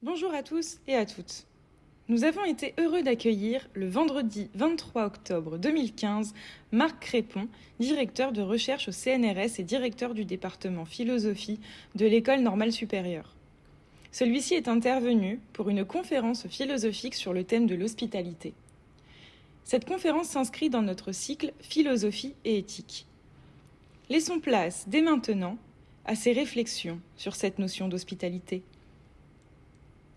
Bonjour à tous et à toutes. Nous avons été heureux d'accueillir le vendredi 23 octobre 2015 Marc Crépon, directeur de recherche au CNRS et directeur du département philosophie de l'École normale supérieure. Celui-ci est intervenu pour une conférence philosophique sur le thème de l'hospitalité. Cette conférence s'inscrit dans notre cycle Philosophie et éthique. Laissons place dès maintenant à ces réflexions sur cette notion d'hospitalité.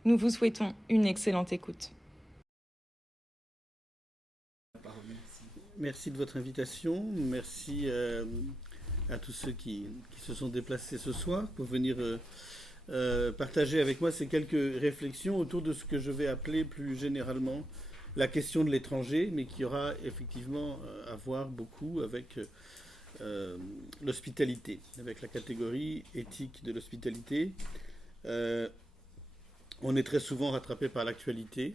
Nous vous souhaitons une excellente écoute. Merci de votre invitation. Merci à tous ceux qui se sont déplacés ce soir pour venir partager avec moi ces quelques réflexions autour de ce que je vais appeler plus généralement la question de l'étranger, mais qui aura effectivement à voir beaucoup avec l'hospitalité, avec la catégorie éthique de l'hospitalité. On est très souvent rattrapé par l'actualité.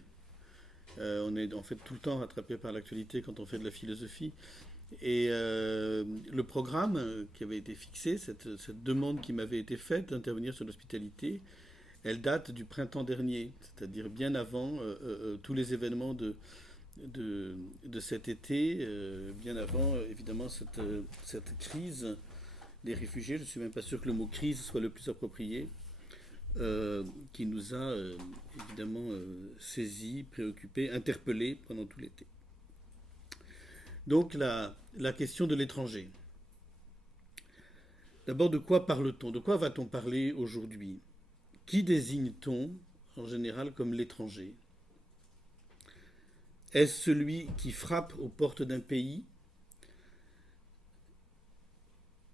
On est en fait tout le temps rattrapé par l'actualité quand on fait de la philosophie. Et le programme qui avait été fixé, cette demande qui m'avait été faite d'intervenir sur l'hospitalité, elle date du printemps dernier, c'est-à-dire bien avant tous les événements de cet été, bien avant évidemment cette crise des réfugiés. Je ne suis même pas sûr que le mot crise soit le plus approprié. Qui nous a évidemment saisis, préoccupés, interpellés pendant tout l'été. Donc la question de l'étranger. D'abord, de quoi parle-t-on? De quoi va-t-on parler aujourd'hui? Qui désigne-t-on en général comme l'étranger? Est-ce celui qui frappe aux portes d'un pays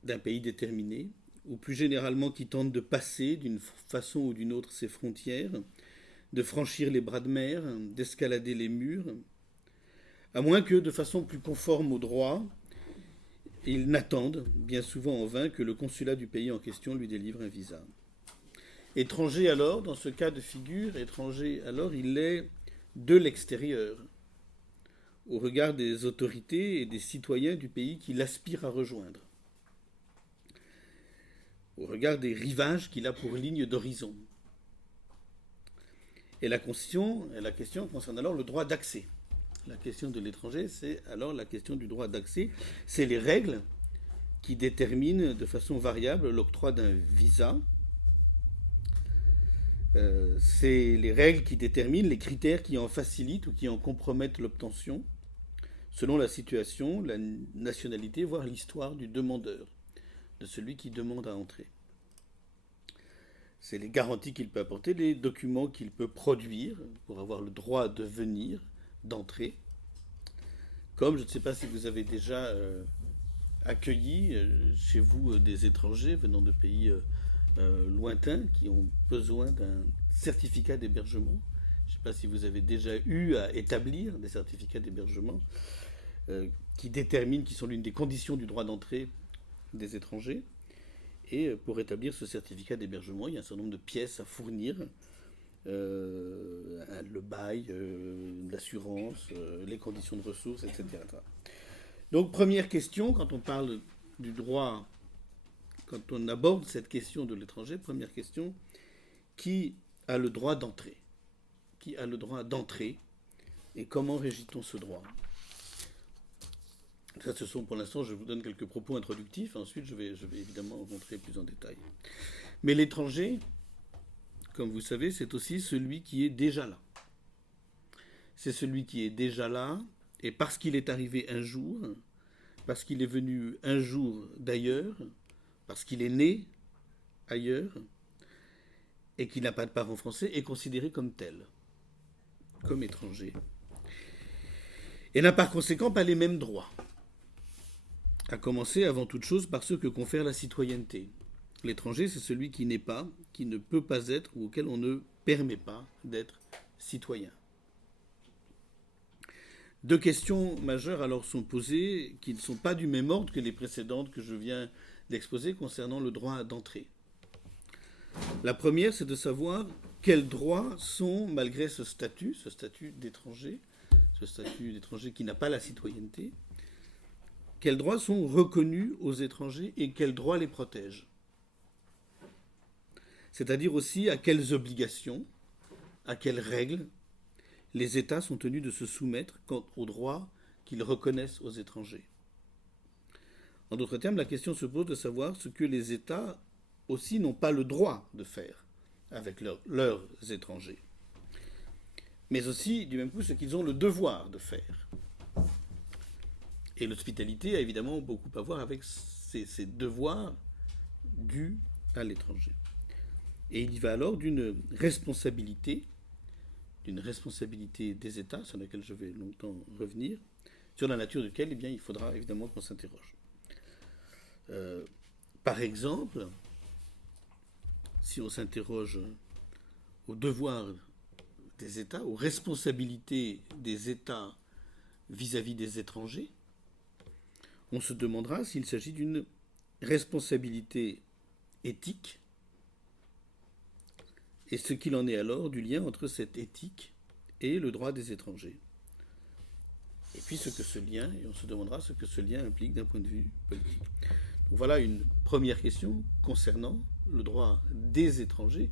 déterminé, ou plus généralement qui tente de passer d'une façon ou d'une autre ses frontières, de franchir les bras de mer, d'escalader les murs, à moins que, de façon plus conforme au droit, ils n'attendent, bien souvent en vain, que le consulat du pays en question lui délivre un visa. Étranger alors, dans ce cas de figure, étranger alors, il est de l'extérieur, au regard des autorités et des citoyens du pays qu'il aspire à rejoindre, au regard des rivages qu'il a pour ligne d'horizon. Et la question concerne alors le droit d'accès. La question de l'étranger, c'est alors la question du droit d'accès. C'est les règles qui déterminent de façon variable l'octroi d'un visa. C'est les règles qui déterminent les critères qui en facilitent ou qui en compromettent l'obtention, selon la situation, la nationalité, voire l'histoire du demandeur, de celui qui demande à entrer. C'est les garanties qu'il peut apporter, les documents qu'il peut produire pour avoir le droit de venir, d'entrer. Comme je ne sais pas si vous avez déjà accueilli chez vous des étrangers venant de pays lointains qui ont besoin d'un certificat d'hébergement. Je ne sais pas si vous avez déjà eu à établir des certificats d'hébergement qui déterminent, qui sont l'une des conditions du droit d'entrée des étrangers. Et pour établir ce certificat d'hébergement, il y a un certain nombre de pièces à fournir. Le bail, l'assurance, les conditions de ressources, etc. Donc première question, quand on parle du droit, quand on aborde cette question de l'étranger, première question, qui a le droit d'entrer? Qui a le droit d'entrer et comment régit-on ce droit? Ça, ce sont pour l'instant, je vous donne quelques propos introductifs, ensuite je vais évidemment rentrer plus en détail. Mais l'étranger, comme vous savez, c'est aussi celui qui est déjà là. C'est celui qui est déjà là, et parce qu'il est arrivé un jour, parce qu'il est venu un jour d'ailleurs, parce qu'il est né ailleurs, et qu'il n'a pas de parents français, est considéré comme tel, comme étranger. Et n'a par conséquent pas les mêmes droits. À commencer avant toute chose par ceux que confère la citoyenneté. L'étranger, c'est celui qui n'est pas, qui ne peut pas être, ou auquel on ne permet pas d'être citoyen. Deux questions majeures alors sont posées, qui ne sont pas du même ordre que les précédentes que je viens d'exposer concernant le droit d'entrée. La première, c'est de savoir quels droits sont, malgré ce statut d'étranger qui n'a pas la citoyenneté, quels droits sont reconnus aux étrangers et quels droits les protègent. C'est-à-dire aussi à quelles obligations à quelles règles les États sont tenus de se soumettre quant aux droits qu'ils reconnaissent aux étrangers. En d'autres termes, la question se pose de savoir ce que les États aussi n'ont pas le droit de faire avec leurs étrangers, mais aussi, du même coup, ce qu'ils ont le devoir de faire. Et l'hospitalité a évidemment beaucoup à voir avec ces devoirs dus à l'étranger. Et il y va alors d'une responsabilité des États, sur laquelle je vais longtemps revenir, sur la nature duquel, eh bien, il faudra évidemment qu'on s'interroge. Par exemple, si on s'interroge aux devoirs des États, aux responsabilités des États vis-à-vis des étrangers, on se demandera s'il s'agit d'une responsabilité éthique et ce qu'il en est alors du lien entre cette éthique et le droit des étrangers. Et puis ce que ce lien, et on se demandera ce que ce lien implique d'un point de vue politique. Donc voilà une première question concernant le droit des étrangers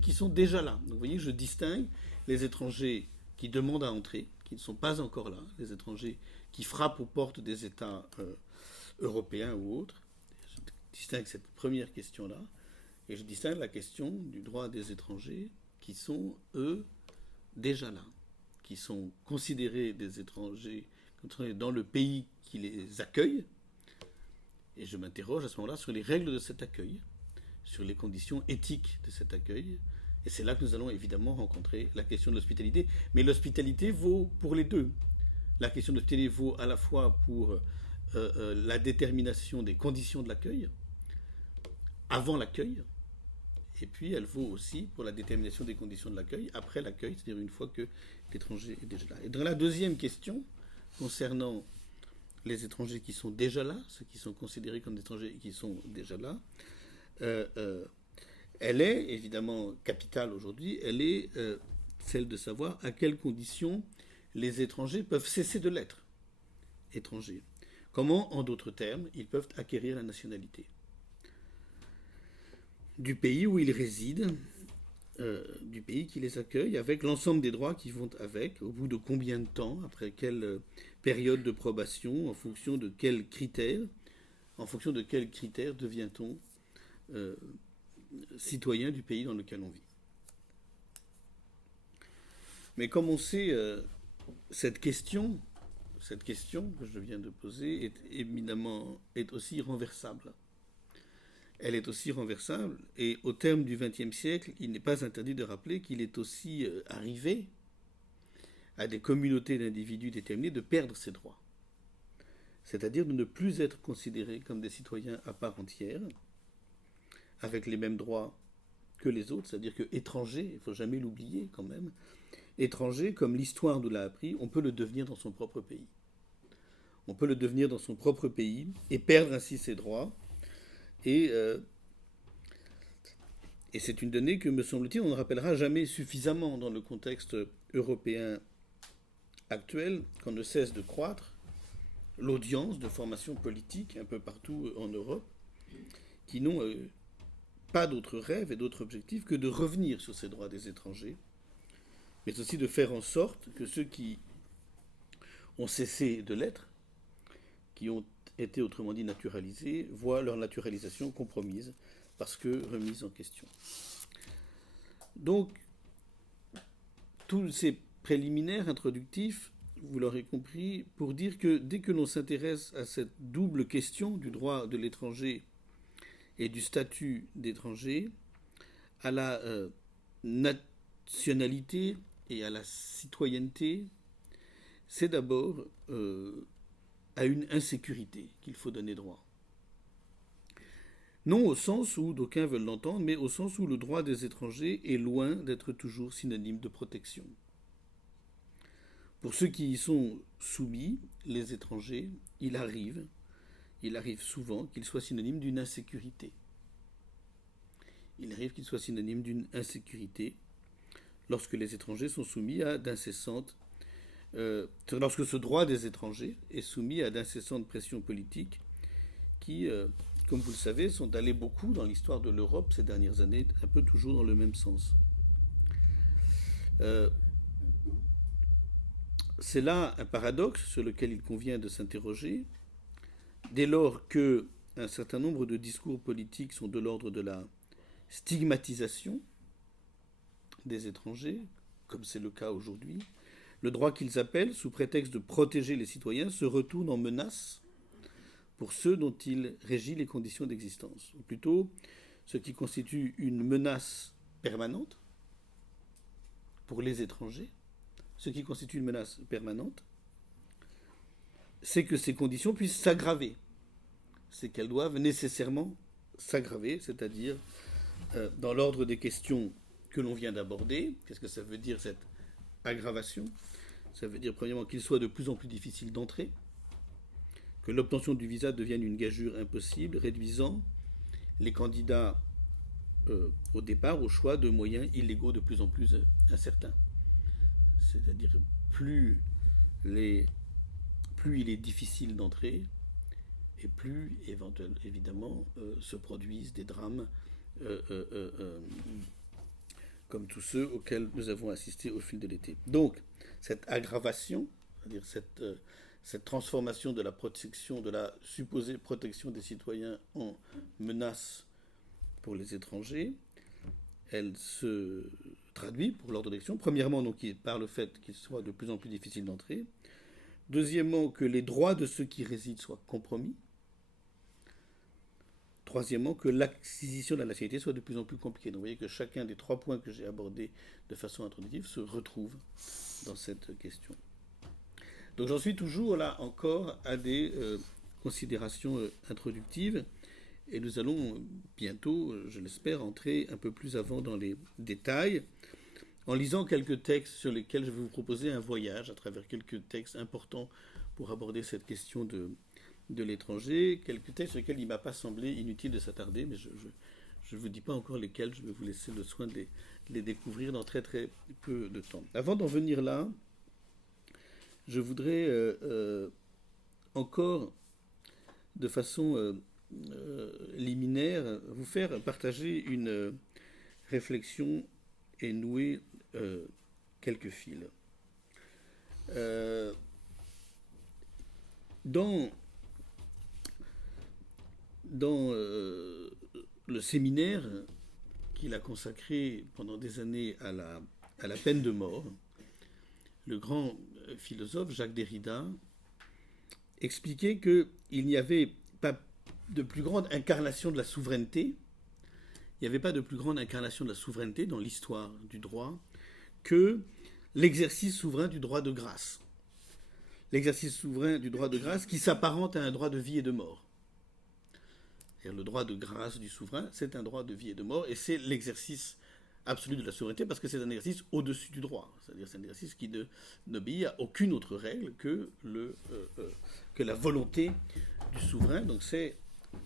qui sont déjà là. Donc vous voyez, je distingue les étrangers qui demandent à entrer, qui ne sont pas encore là, les étrangers qui frappent aux portes des États européens ou autres. Je distingue cette première question-là, et je distingue la question du droit des étrangers qui sont, eux, déjà là, qui sont considérés des étrangers dans le pays qui les accueille. Et je m'interroge à ce moment-là sur les règles de cet accueil, sur les conditions éthiques de cet accueil. Et c'est là que nous allons évidemment rencontrer la question de l'hospitalité. Mais l'hospitalité vaut pour les deux. La question de l'hospitalité vaut à la fois pour la détermination des conditions de l'accueil, avant l'accueil, et puis elle vaut aussi pour la détermination des conditions de l'accueil, après l'accueil, c'est-à-dire une fois que l'étranger est déjà là. Et dans la deuxième question, concernant les étrangers qui sont déjà là, ceux qui sont considérés comme des étrangers et qui sont déjà là, elle est évidemment capitale aujourd'hui, elle est celle de savoir à quelles conditions les étrangers peuvent cesser de l'être étrangers. Comment, en d'autres termes, ils peuvent acquérir la nationalité du pays où ils résident, du pays qui les accueille, avec l'ensemble des droits qui vont avec, au bout de combien de temps, après quelle période de probation, en fonction de quels critères devient-on citoyen du pays dans lequel on vit. Mais comme on sait, cette question que je viens de poser est aussi renversable. Elle est aussi renversable, et au terme du XXe siècle, il n'est pas interdit de rappeler qu'il est aussi arrivé à des communautés d'individus déterminés de perdre ces droits. C'est-à-dire de ne plus être considérés comme des citoyens à part entière, avec les mêmes droits que les autres, c'est-à-dire que étranger, il ne faut jamais l'oublier quand même, étranger, comme l'histoire nous l'a appris, on peut le devenir dans son propre pays. On peut le devenir dans son propre pays et perdre ainsi ses droits. Et c'est une donnée que, me semble-t-il, on ne rappellera jamais suffisamment dans le contexte européen actuel, qu'on ne cesse de croître l'audience de formations politiques un peu partout en Europe, qui n'ont pas d'autre rêve et d'autre objectif que de revenir sur ces droits des étrangers, mais aussi de faire en sorte que ceux qui ont cessé de l'être, qui ont été autrement dit naturalisés, voient leur naturalisation compromise parce que remise en question. Donc, tous ces préliminaires introductifs, vous l'aurez compris, pour dire que dès que l'on s'intéresse à cette double question du droit de l'étranger et du statut d'étranger, à la nationalité et à la citoyenneté, c'est d'abord à une insécurité qu'il faut donner droit. Non au sens où d'aucuns veulent l'entendre, mais au sens où le droit des étrangers est loin d'être toujours synonyme de protection. Pour ceux qui y sont soumis, les étrangers, il arrive souvent qu'ils soient synonymes d'une insécurité. Il arrive qu'ils soient synonymes d'une insécurité lorsque les étrangers sont soumis à d'incessantes lorsque ce droit des étrangers est soumis à d'incessantes pressions politiques qui, comme vous le savez, sont allées beaucoup dans l'histoire de l'Europe ces dernières années, un peu toujours dans le même sens. Euh, c'est là un paradoxe sur lequel il convient de s'interroger, dès lors que un certain nombre de discours politiques sont de l'ordre de la stigmatisation des étrangers, comme c'est le cas aujourd'hui. Le droit qu'ils appellent, sous prétexte de protéger les citoyens, se retourne en menace pour ceux dont il régit les conditions d'existence. Ou plutôt, ce qui constitue une menace permanente pour les étrangers, ce qui constitue une menace permanente, c'est que ces conditions puissent s'aggraver. C'est qu'elles doivent nécessairement s'aggraver, c'est-à-dire dans l'ordre des questions que l'on vient d'aborder. Qu'est-ce que ça veut dire cette aggravation? Ça veut dire premièrement qu'il soit de plus en plus difficile d'entrer, que l'obtention du visa devienne une gageure impossible, réduisant les candidats au départ au choix de moyens illégaux de plus en plus incertains. C'est-à-dire plus il est difficile d'entrer, et plus évidemment se produisent des drames comme tous ceux auxquels nous avons assisté au fil de l'été. Donc, cette aggravation, c'est-à-dire cette transformation de la protection, de la supposée protection des citoyens en menace pour les étrangers, elle se traduit pour l'ordre d'élection, premièrement donc par le fait qu'il soit de plus en plus difficile d'entrer, deuxièmement que les droits de ceux qui résident soient compromis, troisièmement, que l'acquisition de la nationalité soit de plus en plus compliquée. Donc vous voyez que chacun des trois points que j'ai abordés de façon introductive se retrouve dans cette question. Donc j'en suis toujours là encore à des considérations introductives et nous allons bientôt, je l'espère, entrer un peu plus avant dans les détails en lisant quelques textes sur lesquels je vais vous proposer un voyage à travers quelques textes importants pour aborder cette question de l'étranger, quelques textes sur lesquels il ne m'a pas semblé inutile de s'attarder, mais je ne vous dis pas encore lesquels, je vais vous laisser le soin de les découvrir dans très très peu de temps. Avant d'en venir là, je voudrais encore, de façon liminaire, vous faire partager une réflexion et nouer quelques fils. Dans le séminaire qu'il a consacré pendant des années à la peine de mort, le grand philosophe Jacques Derrida expliquait qu'il n'y avait pas de plus grande incarnation de la souveraineté, il n'y avait pas de plus grande incarnation de la souveraineté dans l'histoire du droit que l'exercice souverain du droit de grâce. L'exercice souverain du droit de grâce qui s'apparente à un droit de vie et de mort. Le droit de grâce du souverain, c'est un droit de vie et de mort, et c'est l'exercice absolu de la souveraineté, parce que c'est un exercice au-dessus du droit. C'est-à-dire c'est un exercice qui n'obéit à aucune autre règle que la volonté du souverain. Donc c'est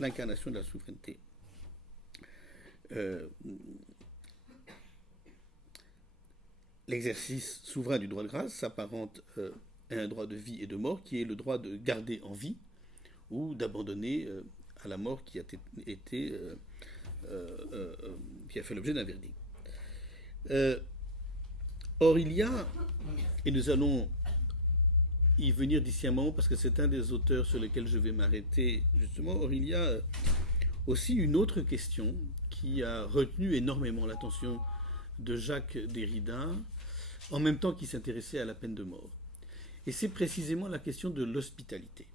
l'incarnation de la souveraineté. L'exercice souverain du droit de grâce s'apparente à un droit de vie et de mort, qui est le droit de garder en vie ou d'abandonner à la mort qui a fait l'objet d'un verdict. Or, il y a, et nous allons y venir d'ici un moment, parce que c'est un des auteurs sur lesquels je vais m'arrêter, justement, or, il y a aussi une autre question qui a retenu énormément l'attention de Jacques Derrida, en même temps qu'il s'intéressait à la peine de mort. Et c'est précisément la question de l'hospitalité.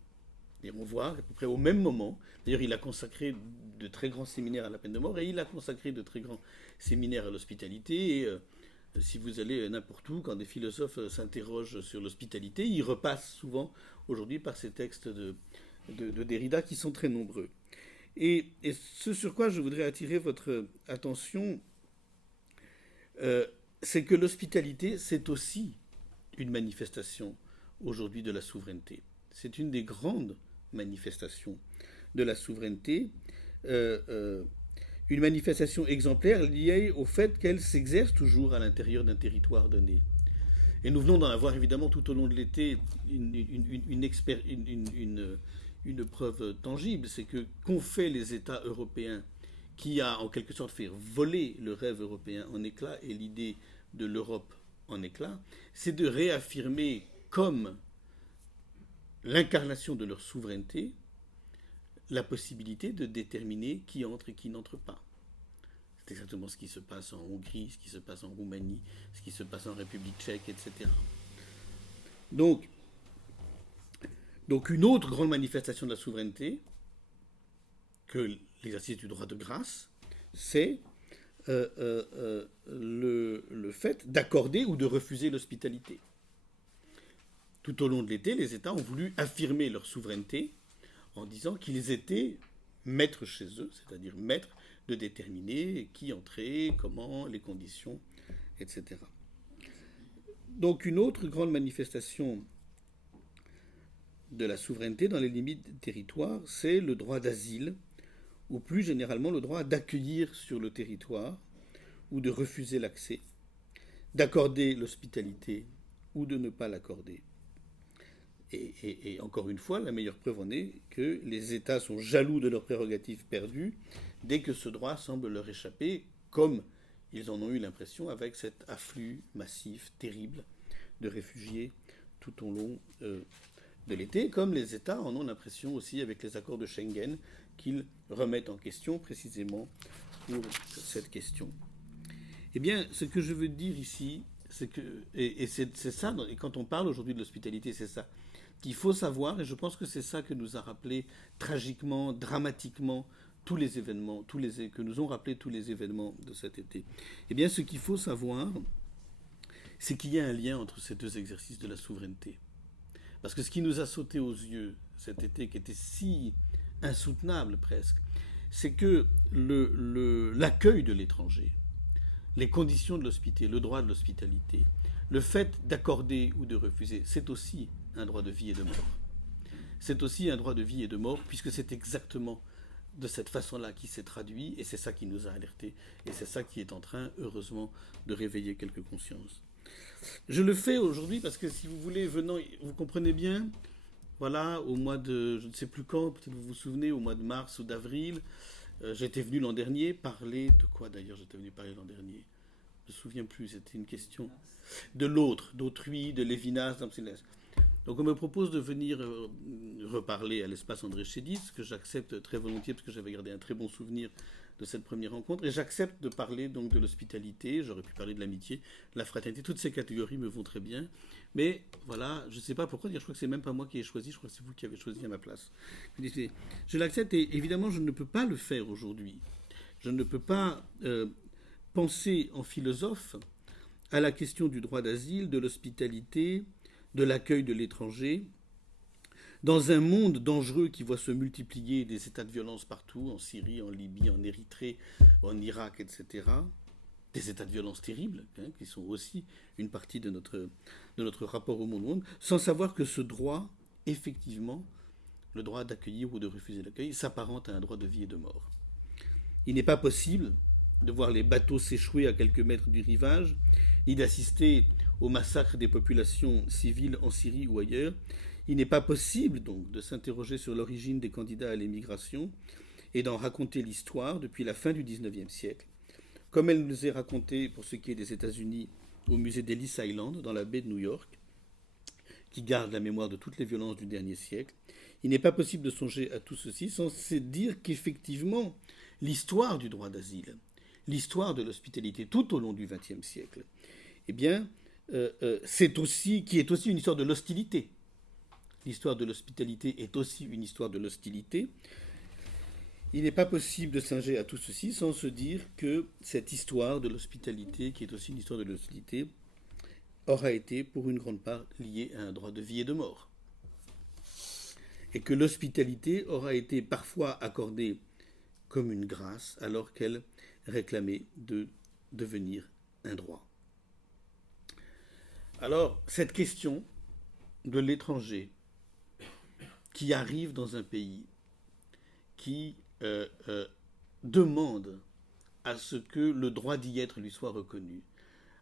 Et on voit à peu près au même moment, d'ailleurs il a consacré de très grands séminaires à la peine de mort, et il a consacré de très grands séminaires à l'hospitalité, et si vous allez n'importe où, quand des philosophes s'interrogent sur l'hospitalité, ils repassent souvent aujourd'hui par ces textes de Derrida qui sont très nombreux. Et ce sur quoi je voudrais attirer votre attention, c'est que l'hospitalité, c'est aussi une manifestation aujourd'hui de la souveraineté. C'est une des grandes manifestations de la souveraineté, une manifestation exemplaire liée au fait qu'elle s'exerce toujours à l'intérieur d'un territoire donné. Et nous venons d'en avoir évidemment tout au long de l'été une preuve tangible, c'est que qu'ont fait les États européens qui a en quelque sorte fait voler le rêve européen en éclats et l'idée de l'Europe en éclat, c'est de réaffirmer comme l'incarnation de leur souveraineté la possibilité de déterminer qui entre et qui n'entre pas. C'est exactement ce qui se passe en Hongrie, ce qui se passe en Roumanie, ce qui se passe en République tchèque, etc. Donc une autre grande manifestation de la souveraineté que l'exercice du droit de grâce, c'est le fait d'accorder ou de refuser l'hospitalité. Tout au long de l'été, les États ont voulu affirmer leur souveraineté en disant qu'ils étaient maîtres chez eux, c'est-à-dire maîtres de déterminer qui entrait, comment, les conditions, etc. Donc une autre grande manifestation de la souveraineté dans les limites des territoires, c'est le droit d'asile, ou plus généralement le droit d'accueillir sur le territoire ou de refuser l'accès, d'accorder l'hospitalité ou de ne pas l'accorder. Et encore une fois, la meilleure preuve en est que les États sont jaloux de leurs prérogatives perdues dès que ce droit semble leur échapper, comme ils en ont eu l'impression avec cet afflux massif, terrible, de réfugiés tout au long de l'été, comme les États en ont l'impression aussi avec les accords de Schengen qu'ils remettent en question précisément pour cette question. Eh bien, ce que je veux dire ici, c'est que, et c'est ça, et quand on parle aujourd'hui de l'hospitalité, c'est ça qu'il faut savoir, et je pense que c'est ça que nous a rappelé tragiquement, dramatiquement, tous les événements, que nous ont rappelé tous les événements de cet été. Eh bien, ce qu'il faut savoir, c'est qu'il y a un lien entre ces deux exercices de la souveraineté. Parce que ce qui nous a sauté aux yeux cet été, qui était si insoutenable presque, c'est que l'accueil de l'étranger, les conditions de l'hospitalité, le droit de l'hospitalité, le fait d'accorder ou de refuser, c'est aussi un droit de vie et de mort. C'est aussi un droit de vie et de mort, puisque c'est exactement de cette façon-là qui s'est traduit, et c'est ça qui nous a alertés, et c'est ça qui est en train, heureusement, de réveiller quelques consciences. Je le fais aujourd'hui parce que, si vous voulez, venant, vous comprenez bien, voilà, au mois de, je ne sais plus quand, peut-être vous vous souvenez, au mois de mars ou d'avril, j'étais venu l'an dernier parler, de quoi d'ailleurs j'étais venu parler l'an dernier? Je ne me souviens plus, c'était une question de l'autre, d'autrui, de Lévinas, d'Amsiles. Donc on me propose de venir reparler à l'espace André Chédid, ce que j'accepte très volontiers parce que j'avais gardé un très bon souvenir de cette première rencontre, et j'accepte de parler donc de l'hospitalité, j'aurais pu parler de l'amitié, de la fraternité, toutes ces catégories me vont très bien, mais voilà, je ne sais pas pourquoi, je crois que c'est même pas moi qui ai choisi, je crois que c'est vous qui avez choisi à ma place. Je l'accepte, et évidemment je ne peux pas le faire aujourd'hui. Je ne peux pas penser en philosophe à la question du droit d'asile, de l'hospitalité, de l'accueil de l'étranger, dans un monde dangereux qui voit se multiplier des états de violence partout, en Syrie, en Libye, en Érythrée, en Irak, etc. Des états de violence terribles, qui sont aussi une partie de notre rapport au monde, sans savoir que ce droit, effectivement, le droit d'accueillir ou de refuser l'accueil, s'apparente à un droit de vie et de mort. Il n'est pas possible de voir les bateaux s'échouer à quelques mètres du rivage, ni d'assister au massacre des populations civiles en Syrie ou ailleurs. Il n'est pas possible donc de s'interroger sur l'origine des candidats à l'émigration et d'en raconter l'histoire depuis la fin du XIXe siècle, comme elle nous est racontée pour ce qui est des États-Unis au musée d'Ellis Island dans la baie de New York, qui garde la mémoire de toutes les violences du dernier siècle. Il n'est pas possible de songer à tout ceci sans se dire qu'effectivement l'histoire du droit d'asile, l'histoire de l'hospitalité tout au long du XXe siècle, eh bien, c'est aussi, qui est aussi une histoire de l'hostilité. L'histoire de l'hospitalité est aussi une histoire de l'hostilité. Il n'est pas possible de songer à tout ceci sans se dire que cette histoire de l'hospitalité, qui est aussi une histoire de l'hostilité, aura été pour une grande part liée à un droit de vie et de mort. Et que l'hospitalité aura été parfois accordée comme une grâce alors qu'elle réclamait de devenir un droit. Alors, cette question de l'étranger qui arrive dans un pays, qui demande à ce que le droit d'y être lui soit reconnu,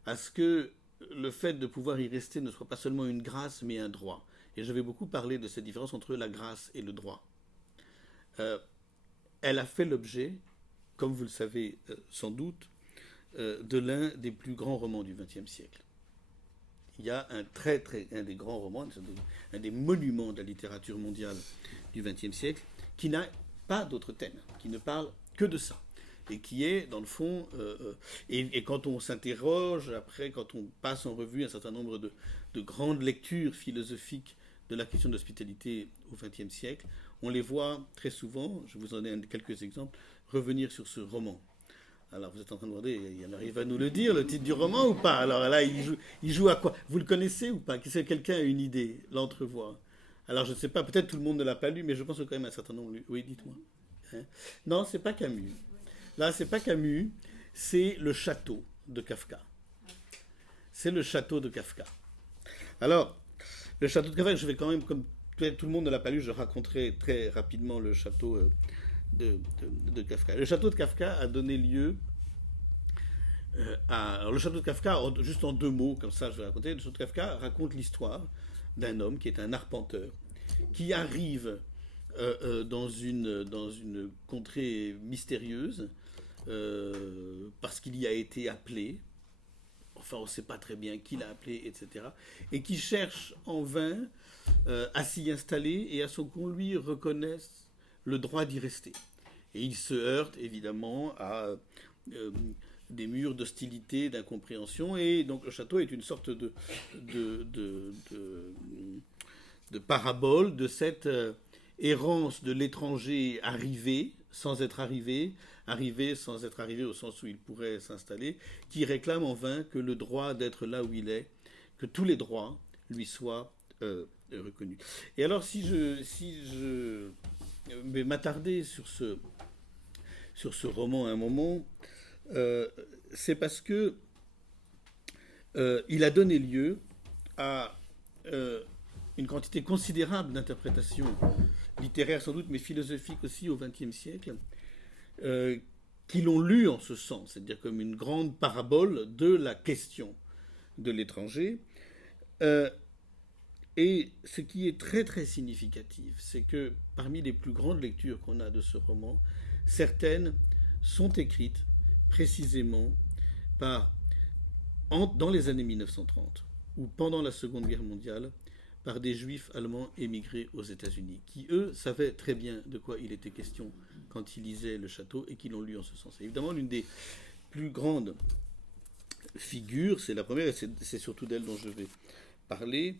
à ce que le fait de pouvoir y rester ne soit pas seulement une grâce, mais un droit. Et je vais beaucoup parler de cette différence entre la grâce et le droit. Elle a fait l'objet, comme vous le savez sans doute, de l'un des plus grands romans du XXe siècle. il y a un des grands romans, un des monuments de la littérature mondiale du XXe siècle, qui n'a pas d'autre thème, qui ne parle que de ça. Et qui est, dans le fond, et quand on s'interroge, après, quand on passe en revue un certain nombre de grandes lectures philosophiques de la question de l'hospitalité au XXe siècle, on les voit très souvent, je vous en donne quelques exemples, revenir sur ce roman. Alors vous êtes en train de demander, il arrive à nous le dire, le titre du roman ou pas? Alors là, il joue à quoi? Vous le connaissez ou pas? Est-ce que quelqu'un a une idée, l'entrevoit? Alors je ne sais pas, peut-être tout le monde ne l'a pas lu, mais je pense que quand même un certain nombre... Oui, dites-moi. Hein? Non, c'est pas Camus. Là, c'est pas Camus, c'est Le Château de Kafka. C'est Le Château de Kafka. Alors, Le Château de Kafka, je vais quand même, comme tout le monde ne l'a pas lu, je raconterai très rapidement le château de Kafka. Le Château de Kafka a donné lieu à... Alors, le Château de Kafka, juste en 2 mots, comme ça je vais raconter, le Château de Kafka raconte l'histoire d'un homme qui est un arpenteur, qui arrive dans une contrée mystérieuse, parce qu'il y a été appelé, enfin on ne sait pas très bien qui l'a appelé, etc., et qui cherche en vain à s'y installer et à ce qu'on lui reconnaisse le droit d'y rester. Et il se heurte évidemment à des murs d'hostilité, d'incompréhension, et donc le château est une sorte de parabole de cette errance de l'étranger arrivé sans être arrivé, arrivé sans être arrivé au sens où il pourrait s'installer, qui réclame en vain que le droit d'être là où il est, que tous les droits lui soient reconnus. Et alors si je vais m'attarder sur ce roman à un moment, c'est parce que il a donné lieu à une quantité considérable d'interprétations littéraires sans doute, mais philosophiques aussi au XXe siècle, qui l'ont lu en ce sens, c'est-à-dire comme une grande parabole de la question de l'étranger. Et ce qui est très très significatif, c'est que parmi les plus grandes lectures qu'on a de ce roman, certaines sont écrites précisément dans les années 1930 ou pendant la Seconde Guerre mondiale, par des juifs allemands émigrés aux États-Unis, qui, eux, savaient très bien de quoi il était question quand ils lisaient Le Château et qui l'ont lu en ce sens. Et évidemment, l'une des plus grandes figures, c'est la première, et c'est surtout d'elle dont je vais parler,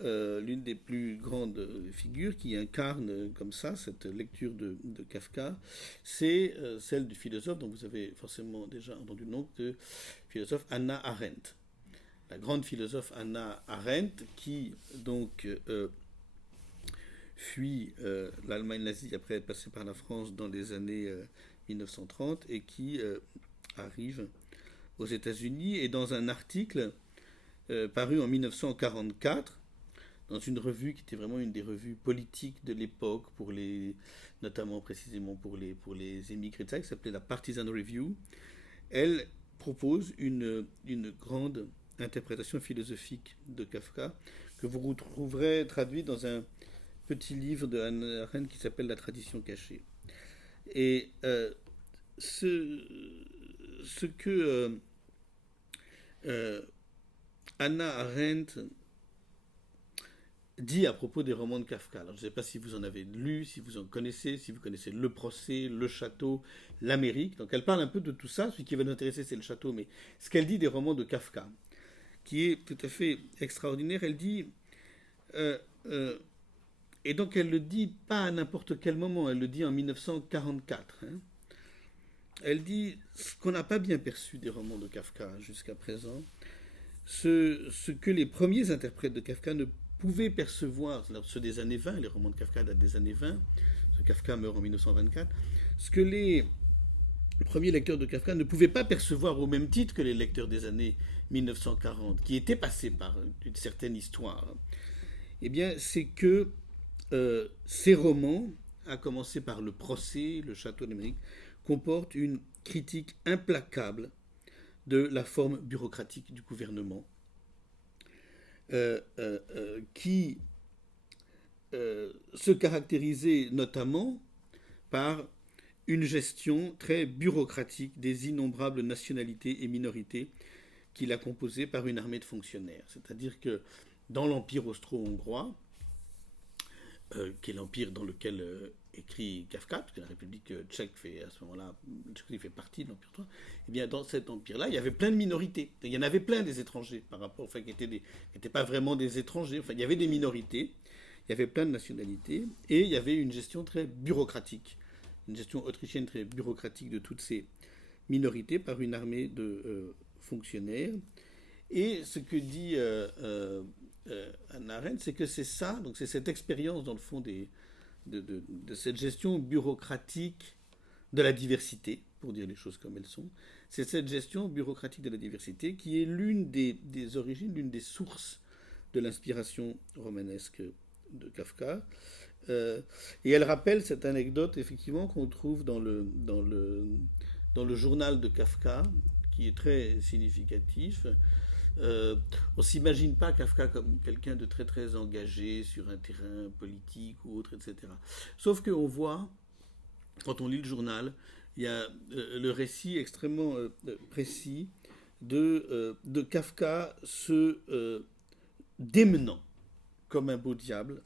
l'une des plus grandes figures qui incarne comme ça cette lecture de Kafka, c'est celle du philosophe dont vous avez forcément déjà entendu le nom, de philosophe Hannah Arendt. La grande philosophe Hannah Arendt, qui donc fuit l'Allemagne nazie après être passée par la France dans les années 1930 et qui arrive aux États-Unis, et dans un article paru en 1944 dans une revue qui était vraiment une des revues politiques de l'époque, notamment précisément pour les émigrés de ça, qui s'appelait la Partisan Review. Elle propose une grande interprétation philosophique de Kafka, que vous retrouverez traduit dans un petit livre de Hannah Arendt qui s'appelle La tradition cachée. Et ce que Hannah Arendt dit à propos des romans de Kafka. Alors, je ne sais pas si vous en avez lu, si vous en connaissez, si vous connaissez Le Procès, Le Château, L'Amérique. Donc elle parle un peu de tout ça. Ce qui va nous intéresser, c'est Le Château, mais ce qu'elle dit des romans de Kafka, qui est tout à fait extraordinaire. Elle dit, et donc elle le dit pas à n'importe quel moment, elle le dit en 1944. Elle dit ce qu'on n'a pas bien perçu des romans de Kafka jusqu'à présent, ce que les premiers interprètes de Kafka ne pouvaient percevoir, ceux des années 20, les romans de Kafka datent des années 20, Kafka meurt en 1924, ce que les premiers lecteurs de Kafka ne pouvaient pas percevoir au même titre que les lecteurs des années 1940, qui étaient passés par une certaine histoire, eh bien, c'est que ces romans, à commencer par Le Procès, Le Château d'Amérique, comportent une critique implacable de la forme bureaucratique du gouvernement, qui se caractérisait notamment par une gestion très bureaucratique des innombrables nationalités et minorités qu'il a composé par une armée de fonctionnaires. C'est-à-dire que dans l'Empire austro-hongrois, qui est l'empire dans lequel écrit Kafka, parce que la République tchèque fait à ce moment-là, fait partie de l'Empire austro-hongrois, et bien dans cet empire-là, il y avait plein de minorités. Il y en avait plein des étrangers par rapport, enfin qui n'étaient pas vraiment des étrangers. Enfin, il y avait des minorités, il y avait plein de nationalités, et il y avait une gestion très bureaucratique, une gestion autrichienne très bureaucratique de toutes ces minorités par une armée de fonctionnaires. Et ce que dit Hannah Arendt, c'est que c'est ça, donc c'est cette expérience dans le fond de cette gestion bureaucratique de la diversité, pour dire les choses comme elles sont. C'est cette gestion bureaucratique de la diversité qui est l'une des origines, l'une des sources de l'inspiration romanesque de Kafka. Et elle rappelle cette anecdote, effectivement, qu'on trouve dans le journal de Kafka, qui est très significatif. On ne s'imagine pas Kafka comme quelqu'un de très très engagé sur un terrain politique ou autre, etc. Sauf qu'on voit, quand on lit le journal, il y a le récit extrêmement précis de Kafka se démenant comme un beau diable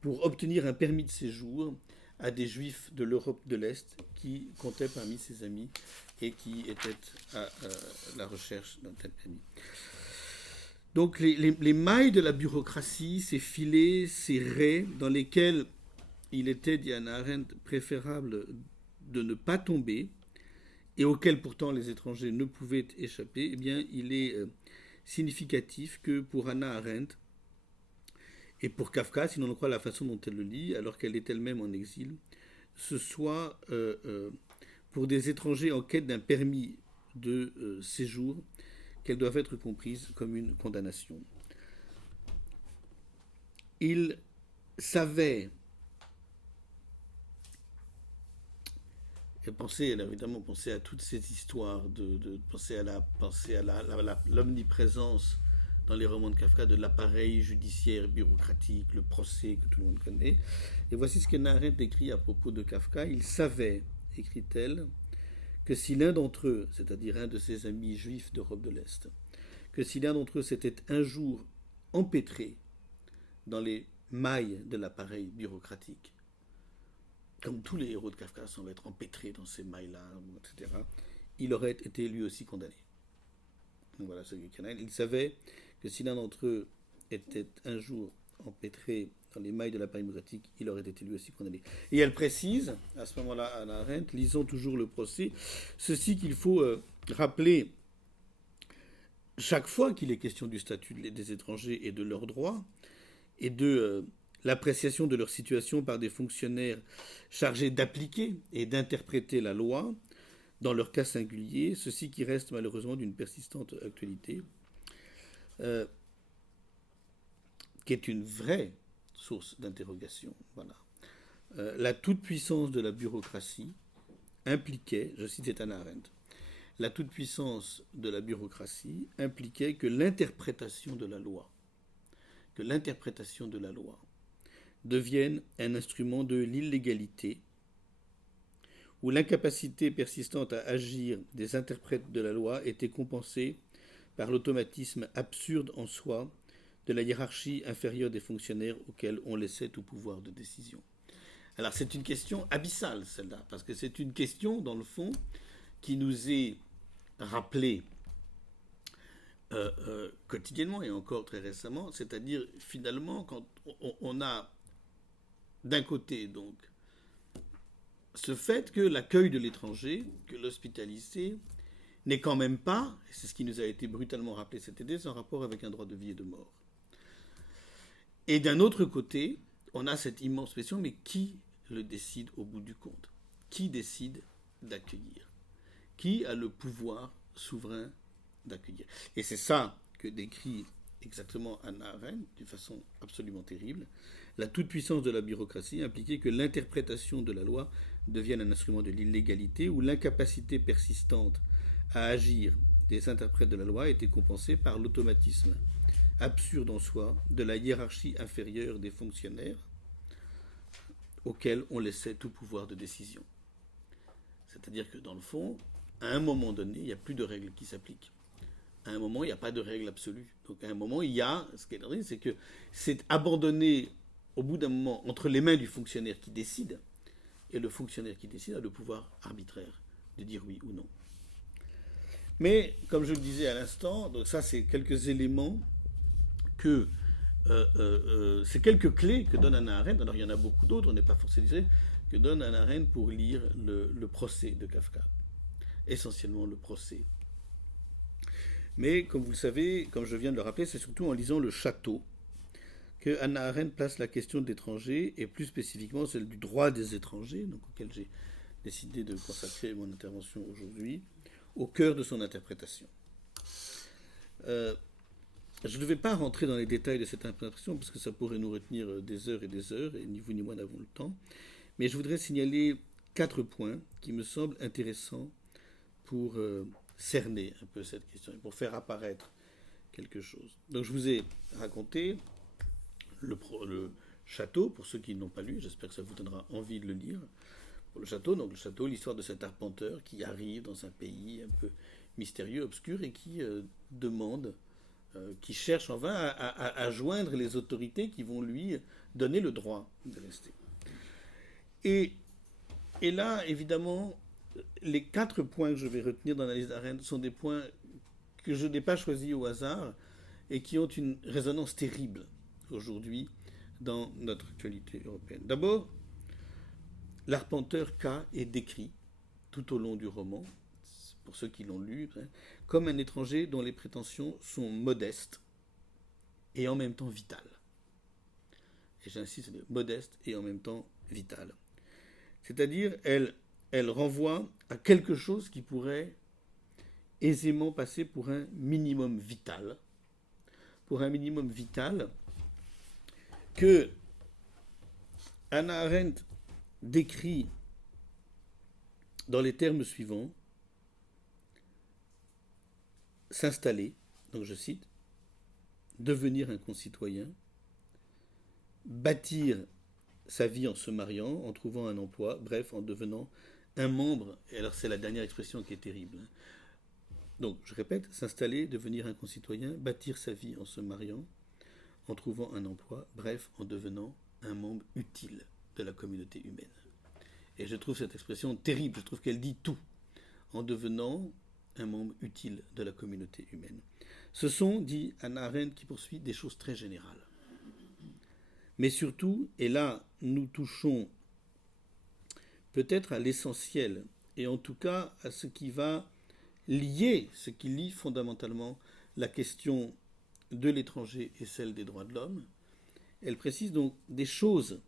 pour obtenir un permis de séjour à des juifs de l'Europe de l'Est qui comptaient parmi ses amis et qui étaient à la recherche d'un tel permis. Donc les mailles de la bureaucratie, ces filets, ces raies dans lesquels il était, dit Hannah Arendt, préférable de ne pas tomber et auxquels pourtant les étrangers ne pouvaient échapper, eh bien il est significatif que pour Hannah Arendt et pour Kafka, si l'on en croit la façon dont elle le lit, alors qu'elle est elle-même en exil, ce soit pour des étrangers en quête d'un permis de séjour qu'elles doivent être comprises comme une condamnation. Il savait, elle a évidemment pensé à toutes ces histoires, penser à l'omniprésence dans les romans de Kafka de l'appareil judiciaire bureaucratique, le procès que tout le monde connaît. Et voici ce que Hannah Arendt écrit à propos de Kafka. Il savait, écrit-elle, que si l'un d'entre eux, c'est-à-dire un de ses amis juifs d'Europe de l'Est, que si l'un d'entre eux s'était un jour empêtré dans les mailles de l'appareil bureaucratique, comme tous les héros de Kafka semblent être empêtrés dans ces mailles-là, etc., il aurait été lui aussi condamné. Donc voilà ce qu'il y a. Il savait que si l'un d'entre eux était un jour empêtré dans les mailles de l'appareil bureaucratique, il aurait été lui aussi condamné. Et elle précise, à ce moment-là, Hannah Arendt, lisons toujours le procès, ceci qu'il faut rappeler chaque fois qu'il est question du statut des étrangers et de leurs droits, et de l'appréciation de leur situation par des fonctionnaires chargés d'appliquer et d'interpréter la loi, dans leur cas singulier, ceci qui reste malheureusement d'une persistante actualité, qui est une vraie source d'interrogation. Voilà. La toute-puissance de la bureaucratie impliquait, je cite Hannah Arendt, la toute-puissance de la bureaucratie impliquait que l'interprétation de la loi devienne un instrument de l'illégalité, où l'incapacité persistante à agir des interprètes de la loi était compensée par l'automatisme absurde en soi de la hiérarchie inférieure des fonctionnaires auxquels on laissait tout pouvoir de décision. Alors c'est une question abyssale, celle-là, parce que c'est une question, dans le fond, qui nous est rappelée quotidiennement et encore très récemment, c'est-à-dire finalement quand on a d'un côté donc ce fait que l'accueil de l'étranger, que l'hospitalité n'est quand même pas, et c'est ce qui nous a été brutalement rappelé cet été, sans rapport avec un droit de vie et de mort. Et d'un autre côté, on a cette immense question, mais qui le décide au bout du compte? Qui décide d'accueillir? Qui a le pouvoir souverain d'accueillir? Et c'est ça que décrit exactement Hannah Arendt, d'une façon absolument terrible. La toute-puissance de la bureaucratie impliquait que l'interprétation de la loi devienne un instrument de l'illégalité, où l'incapacité persistante à agir des interprètes de la loi était compensée par l'automatisme absurde en soi de la hiérarchie inférieure des fonctionnaires auxquels on laissait tout pouvoir de décision. C'est-à-dire que dans le fond, à un moment donné, il n'y a plus de règles qui s'appliquent. À un moment, il n'y a pas de règle absolue. Donc à un moment, il y a, ce qui est vrai, c'est que c'est abandonné au bout d'un moment entre les mains du fonctionnaire qui décide, et le fonctionnaire qui décide a le pouvoir arbitraire de dire oui ou non. Mais, comme je le disais à l'instant, donc ça c'est quelques éléments que c'est quelques clés que donne Hannah Arendt. Alors il y en a beaucoup d'autres, on n'est pas forcé de dire, que donne Hannah Arendt pour lire le procès de Kafka. Essentiellement le procès. Mais comme vous le savez, comme je viens de le rappeler, c'est surtout en lisant Le Château que Hannah Arendt place la question de l'étranger, et plus spécifiquement celle du droit des étrangers, donc auquel j'ai décidé de consacrer mon intervention aujourd'hui, au cœur de son interprétation. Je ne vais pas rentrer dans les détails de cette interprétation parce que ça pourrait nous retenir des heures, et ni vous ni moi n'avons le temps. Mais je voudrais signaler 4 points qui me semblent intéressants pour cerner un peu cette question, pour faire apparaître quelque chose. Donc je vous ai raconté le château, pour ceux qui n'ont pas lu, j'espère que ça vous donnera envie de le lire. Pour le château, donc le château, l'histoire de cet arpenteur qui arrive dans un pays un peu mystérieux, obscur, et qui demande, qui cherche en vain à joindre les autorités qui vont lui donner le droit de rester. Et là, évidemment, les 4 points que je vais retenir dans l'analyse d'Arendt sont des points que je n'ai pas choisis au hasard et qui ont une résonance terrible aujourd'hui dans notre actualité européenne. D'abord, l'arpenteur K est décrit tout au long du roman, pour ceux qui l'ont lu, comme un étranger dont les prétentions sont modestes et en même temps vitales. Et j'insiste, modeste et en même temps vitale. C'est-à-dire, elle renvoie à quelque chose qui pourrait aisément passer pour un minimum vital. Pour un minimum vital que Hannah Arendt décrit dans les termes suivants: s'installer, donc je cite, devenir un concitoyen, bâtir sa vie en se mariant, en trouvant un emploi, bref, en devenant un membre. Et alors c'est la dernière expression qui est terrible. Donc, je répète, s'installer, devenir un concitoyen, bâtir sa vie en se mariant, en trouvant un emploi, bref, en devenant un membre utile de la communauté humaine. Et je trouve cette expression terrible, je trouve qu'elle dit tout, en devenant un membre utile de la communauté humaine. Ce sont, dit Hannah Arendt, qui poursuit, des choses très générales. Mais surtout, et là nous touchons peut-être à l'essentiel, et en tout cas à ce qui va lier, ce qui lie fondamentalement la question de l'étranger et celle des droits de l'homme. Elle précise donc des choses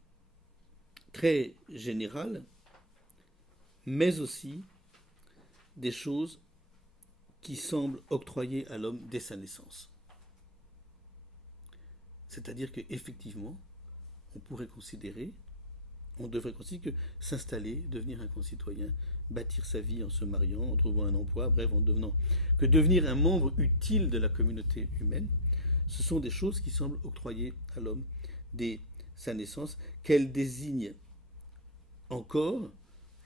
très générales, mais aussi des choses qui semblent octroyées à l'homme dès sa naissance. C'est-à-dire qu'effectivement, on devrait considérer que s'installer, devenir un concitoyen, bâtir sa vie en se mariant, en trouvant un emploi, bref, en devenant, que devenir un membre utile de la communauté humaine, ce sont des choses qui semblent octroyées à l'homme dès sa naissance, qu'elle désigne encore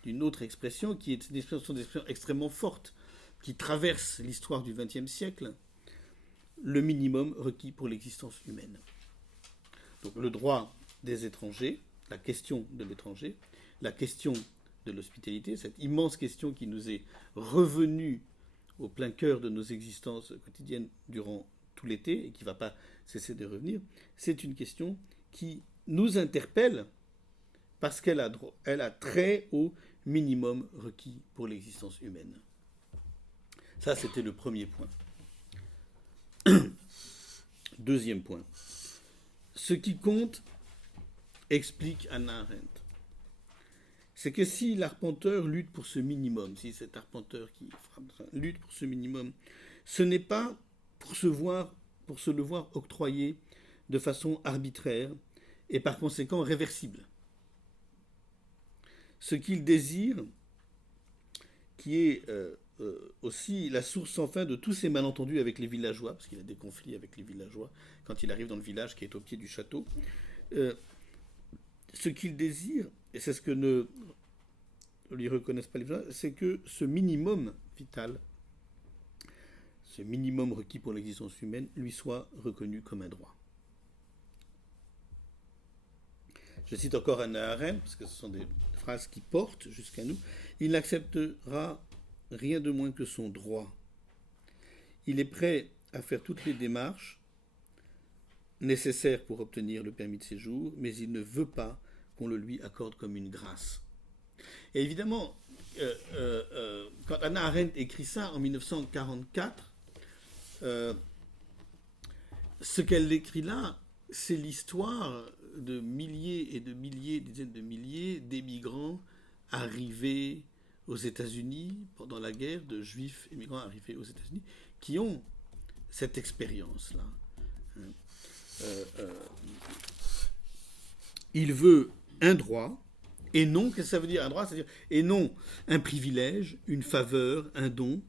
d'une autre expression, qui est une expression extrêmement forte, qui traverse l'histoire du XXe siècle, le minimum requis pour l'existence humaine. Donc le droit des étrangers, la question de l'étranger, la question de l'hospitalité, cette immense question qui nous est revenue au plein cœur de nos existences quotidiennes durant tout l'été et qui ne va pas cesser de revenir, c'est une question qui nous interpelle parce qu'elle a trait au minimum requis pour l'existence humaine. Ça, c'était le premier point. Deuxième point. Ce qui compte, explique Hannah Arendt, c'est que si l'arpenteur lutte pour ce minimum, si cet arpenteur qui frappe lutte pour ce minimum, ce n'est pas pour se le voir octroyé de façon arbitraire et par conséquent réversible. Ce qu'il désire, qui est aussi la source sans fin de tous ces malentendus avec les villageois, parce qu'il a des conflits avec les villageois quand il arrive dans le village qui est au pied du château, ce qu'il désire, et c'est ce que ne lui reconnaissent pas les villageois, c'est que ce minimum vital, ce minimum requis pour l'existence humaine, lui soit reconnu comme un droit. Je cite encore Hannah Arendt, parce que ce sont des phrases qui portent jusqu'à nous. Il n'acceptera rien de moins que son droit. Il est prêt à faire toutes les démarches nécessaires pour obtenir le permis de séjour, mais il ne veut pas qu'on le lui accorde comme une grâce. Et évidemment, quand Hannah Arendt écrit ça en 1944, ce qu'elle écrit là, c'est l'histoire de milliers et de milliers, dizaines de milliers d'émigrants arrivés aux États-Unis pendant la guerre, de juifs émigrants arrivés aux États-Unis, qui ont cette expérience-là. Il veut un droit, et non, qu'est-ce que ça veut dire un droit? C'est-à-dire, et non un privilège, une faveur, un don,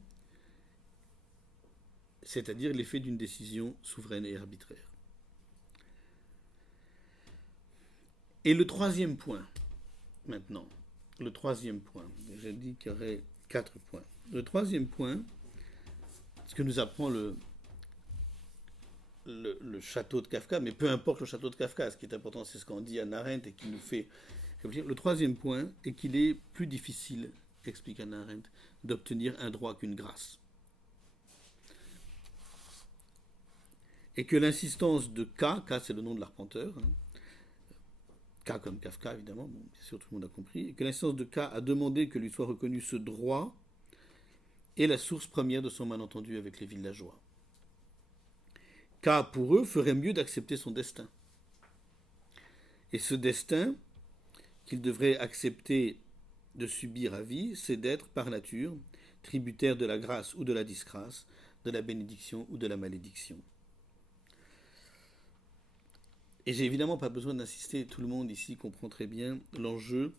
c'est-à-dire l'effet d'une décision souveraine et arbitraire. Et le troisième point, maintenant, le troisième point, j'ai dit qu'il y aurait 4 points. Le troisième point, ce que nous apprend le château de Kafka, mais peu importe le château de Kafka, ce qui est important, c'est ce qu'en dit Hannah Arendt et qui nous fait réfléchir. Le troisième point est qu'il est plus difficile, explique Hannah Arendt, d'obtenir un droit qu'une grâce. Et que l'insistance de K c'est le nom de l'arpenteur, K comme Kafka évidemment, bon, bien sûr tout le monde a compris, et que l'insistance de K à demander que lui soit reconnu ce droit est la source première de son malentendu avec les villageois. K pour eux ferait mieux d'accepter son destin. Et ce destin qu'il devrait accepter de subir à vie, c'est d'être par nature tributaire de la grâce ou de la disgrâce, de la bénédiction ou de la malédiction. Et j'ai évidemment pas besoin d'insister, tout le monde ici comprend très bien l'enjeu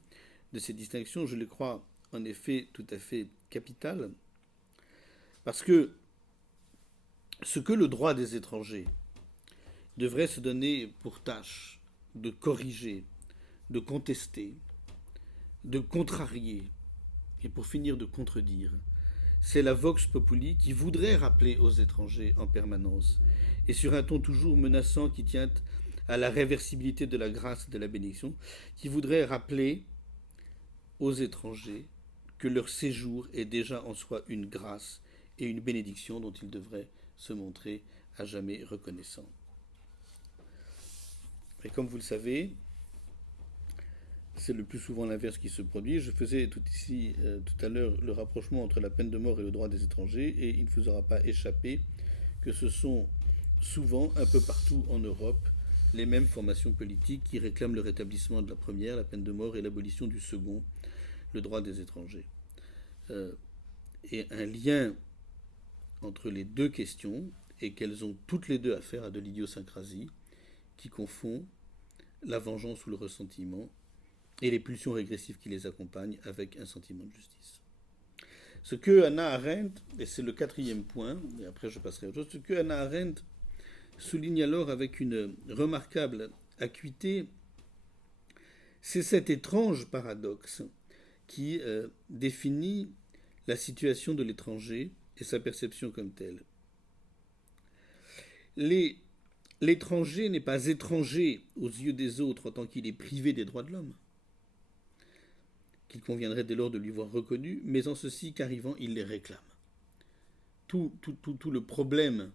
de ces distinctions, je les crois en effet tout à fait capitales, parce que ce que le droit des étrangers devrait se donner pour tâche de corriger, de contester, de contrarier, et pour finir de contredire, c'est la vox populi qui voudrait rappeler aux étrangers en permanence, et sur un ton toujours menaçant qui tient à la réversibilité de la grâce et de la bénédiction, qui voudrait rappeler aux étrangers que leur séjour est déjà en soi une grâce et une bénédiction dont ils devraient se montrer à jamais reconnaissants. Et comme vous le savez, c'est le plus souvent l'inverse qui se produit. Je faisais tout à l'heure le rapprochement entre la peine de mort et le droit des étrangers, et il ne vous aura pas échappé que ce sont souvent, un peu partout en Europe, les mêmes formations politiques qui réclament le rétablissement de la première, la peine de mort, et l'abolition du second, le droit des étrangers. Et un lien entre les deux questions est qu'elles ont toutes les deux affaire à de l'idiosyncrasie qui confond la vengeance ou le ressentiment et les pulsions régressives qui les accompagnent avec un sentiment de justice. Ce que Hannah Arendt, et c'est le quatrième point, et après je passerai à autre chose, ce que Hannah Arendt souligne alors avec une remarquable acuité, c'est cet étrange paradoxe qui définit la situation de l'étranger et sa perception comme telle. L'étranger n'est pas étranger aux yeux des autres en tant qu'il est privé des droits de l'homme, qu'il conviendrait dès lors de lui voir reconnu, mais en ceci qu'arrivant, il les réclame. Tout le problème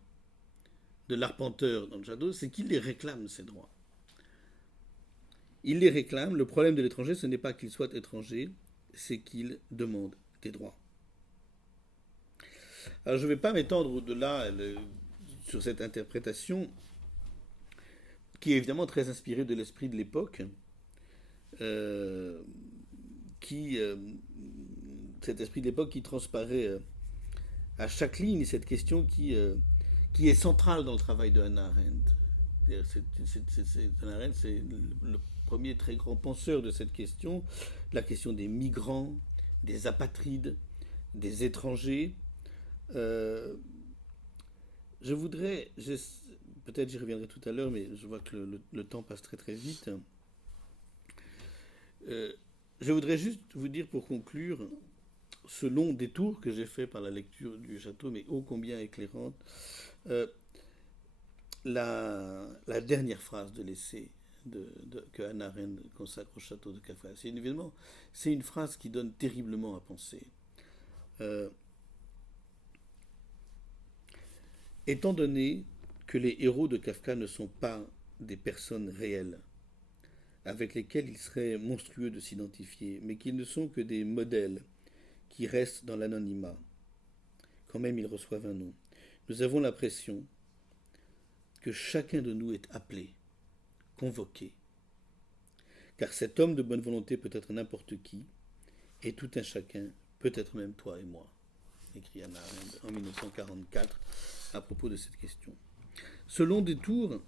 de l'arpenteur dans le château, c'est qu'il les réclame, ces droits. Il les réclame. Le problème de l'étranger, ce n'est pas qu'il soit étranger, c'est qu'il demande des droits. Alors je ne vais pas m'étendre au-delà sur cette interprétation, qui est évidemment très inspirée de l'esprit de l'époque, cet esprit de l'époque qui transparaît à chaque ligne, cette question qui est centrale dans le travail de Hannah Arendt. Hannah Arendt, c'est le premier très grand penseur de cette question, la question des migrants, des apatrides, des étrangers. Je voudrais, peut-être j'y reviendrai tout à l'heure, mais je vois que le temps passe très très vite. Je voudrais juste vous dire pour conclure ce long détour que j'ai fait par la lecture du château, mais ô combien éclairante, la dernière phrase de l'essai que Hannah Arendt consacre au château de Kafka. C'est une phrase qui donne terriblement à penser. Étant donné que les héros de Kafka ne sont pas des personnes réelles, avec lesquelles il serait monstrueux de s'identifier, mais qu'ils ne sont que des modèles qui restent dans l'anonymat, quand même ils reçoivent un nom, nous avons l'impression que chacun de nous est appelé, convoqué. Car cet homme de bonne volonté peut être n'importe qui, et tout un chacun, peut-être même toi et moi, écrit Hannah Arendt en 1944 à propos de cette question. Ce long détour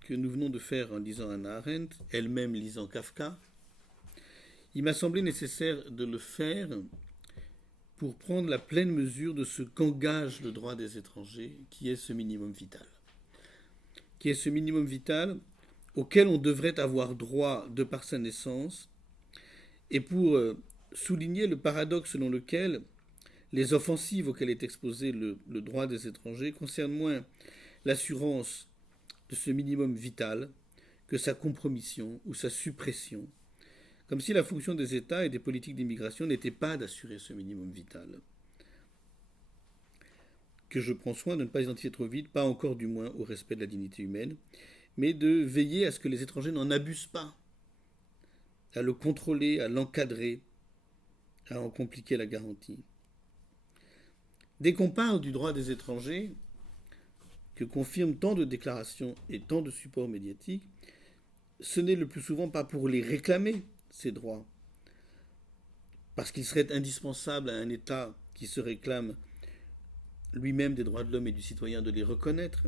que nous venons de faire en lisant Hannah Arendt, elle-même lisant Kafka, il m'a semblé nécessaire de le faire pour prendre la pleine mesure de ce qu'engage le droit des étrangers, qui est ce minimum vital. Qui est ce minimum vital auquel on devrait avoir droit de par sa naissance, et pour souligner le paradoxe selon lequel les offensives auxquelles est exposé le droit des étrangers concernent moins l'assurance de ce minimum vital que sa compromission ou sa suppression, comme si la fonction des États et des politiques d'immigration n'était pas d'assurer ce minimum vital, que je prends soin de ne pas identifier trop vite, pas encore du moins au respect de la dignité humaine, mais de veiller à ce que les étrangers n'en abusent pas, à le contrôler, à l'encadrer, à en compliquer la garantie. Dès qu'on parle du droit des étrangers, que confirment tant de déclarations et tant de supports médiatiques, ce n'est le plus souvent pas pour les réclamer, ces droits, parce qu'il serait indispensable à un État qui se réclame lui-même des droits de l'homme et du citoyen de les reconnaître,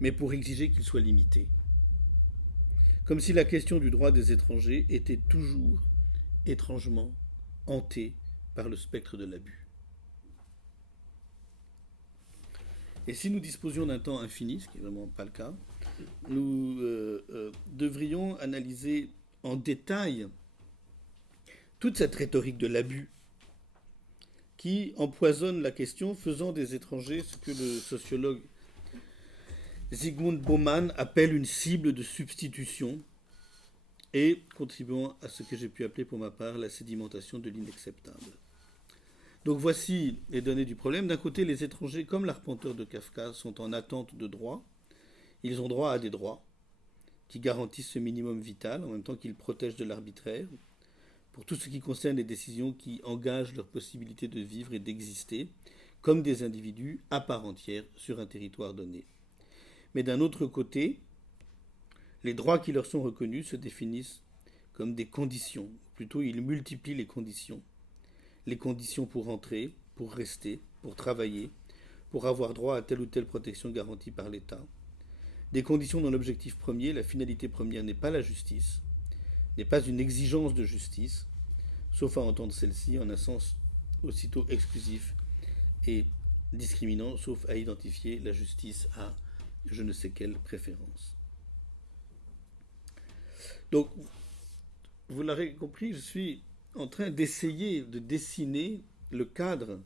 mais pour exiger qu'ils soient limités. Comme si la question du droit des étrangers était toujours, étrangement, hantée par le spectre de l'abus. Et si nous disposions d'un temps infini, ce qui n'est vraiment pas le cas, nous devrions analyser en détail toute cette rhétorique de l'abus qui empoisonne la question, faisant des étrangers ce que le sociologue Zygmunt Bauman appelle une cible de substitution et contribuant à ce que j'ai pu appeler pour ma part la sédimentation de l'inacceptable. Donc voici les données du problème. D'un côté, les étrangers, comme l'arpenteur de Kafka, sont en attente de droits. Ils ont droit à des droits qui garantissent ce minimum vital, en même temps qu'ils protègent de l'arbitraire, pour tout ce qui concerne les décisions qui engagent leur possibilité de vivre et d'exister, comme des individus à part entière sur un territoire donné. Mais d'un autre côté, les droits qui leur sont reconnus se définissent comme des conditions, ou plutôt ils multiplient les conditions pour entrer, pour rester, pour travailler, pour avoir droit à telle ou telle protection garantie par l'État. Des conditions dont l'objectif premier, la finalité première n'est pas la justice, n'est pas une exigence de justice, sauf à entendre celle-ci en un sens aussitôt exclusif et discriminant, sauf à identifier la justice à je ne sais quelle préférence. Donc, vous l'aurez compris, je suis en train d'essayer de dessiner le cadre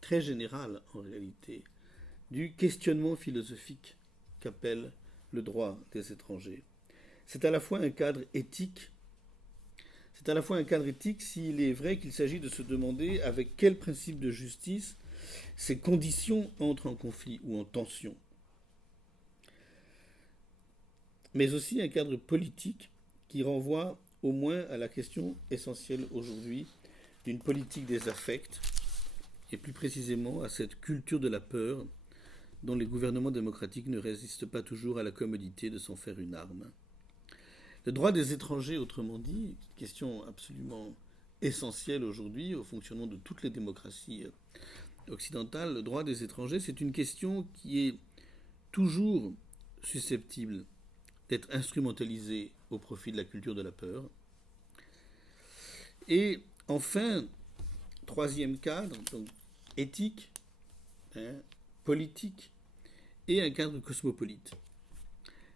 très général, en réalité, du questionnement philosophique qu'appelle le droit des étrangers. C'est à la fois un cadre éthique, s'il est vrai qu'il s'agit de se demander avec quel principe de justice ces conditions entrent en conflit ou en tension. Mais aussi un cadre politique qui renvoie au moins à la question essentielle aujourd'hui d'une politique des affects, et plus précisément à cette culture de la peur dont les gouvernements démocratiques ne résistent pas toujours à la commodité de s'en faire une arme. Le droit des étrangers, autrement dit, question absolument essentielle aujourd'hui au fonctionnement de toutes les démocraties occidentales, le droit des étrangers, c'est une question qui est toujours susceptible d'être instrumentalisée au profit de la culture de la peur. Et enfin, troisième cadre, donc éthique, politique, et un cadre cosmopolite.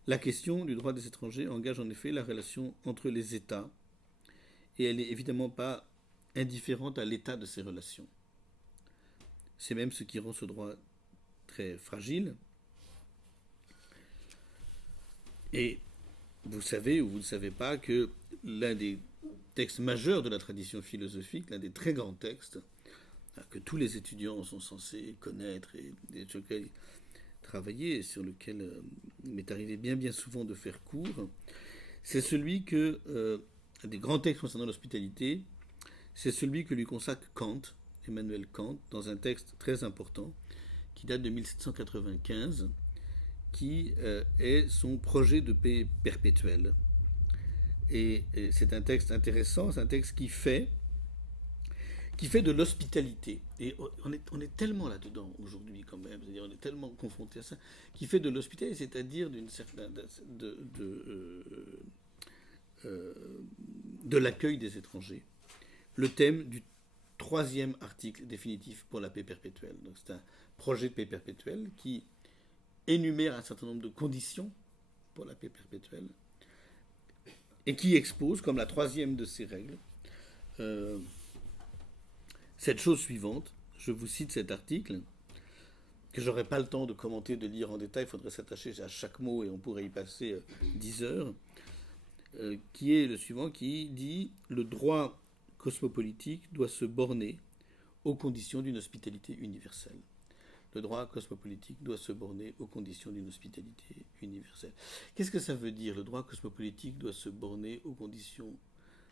La question du droit des étrangers engage en effet la relation entre les États et elle n'est évidemment pas indifférente à l'état de ces relations. C'est même ce qui rend ce droit très fragile. Et vous savez ou vous ne savez pas que l'un des textes majeurs de la tradition philosophique, l'un des très grands textes que tous les étudiants sont censés connaître et sur lequel travailler et sur lequel il m'est arrivé bien souvent de faire cours, c'est celui que, des grands textes concernant l'hospitalité, c'est celui que lui consacre Kant, Emmanuel Kant, dans un texte très important qui date de 1795, qui est son projet de paix perpétuelle. Et c'est un texte intéressant, c'est un texte qui fait de l'hospitalité, et on est tellement là-dedans aujourd'hui quand même, c'est-à-dire on est tellement confronté à ça, qui fait de l'hospitalité, c'est-à-dire de l'accueil des étrangers, le thème du 3e article définitif pour la paix perpétuelle. Donc c'est un projet de paix perpétuelle qui énumère un certain nombre de conditions pour la paix perpétuelle et qui expose, comme la 3e de ces règles, cette chose suivante. Je vous cite cet article, que j'aurais pas le temps de commenter, de lire en détail, il faudrait s'attacher à chaque mot et on pourrait y passer 10 heures, qui est le suivant, qui dit « Le droit cosmopolitique doit se borner aux conditions d'une hospitalité universelle. » Le droit cosmopolitique doit se borner aux conditions d'une hospitalité universelle. Qu'est-ce que ça veut dire, le droit cosmopolitique doit se borner aux conditions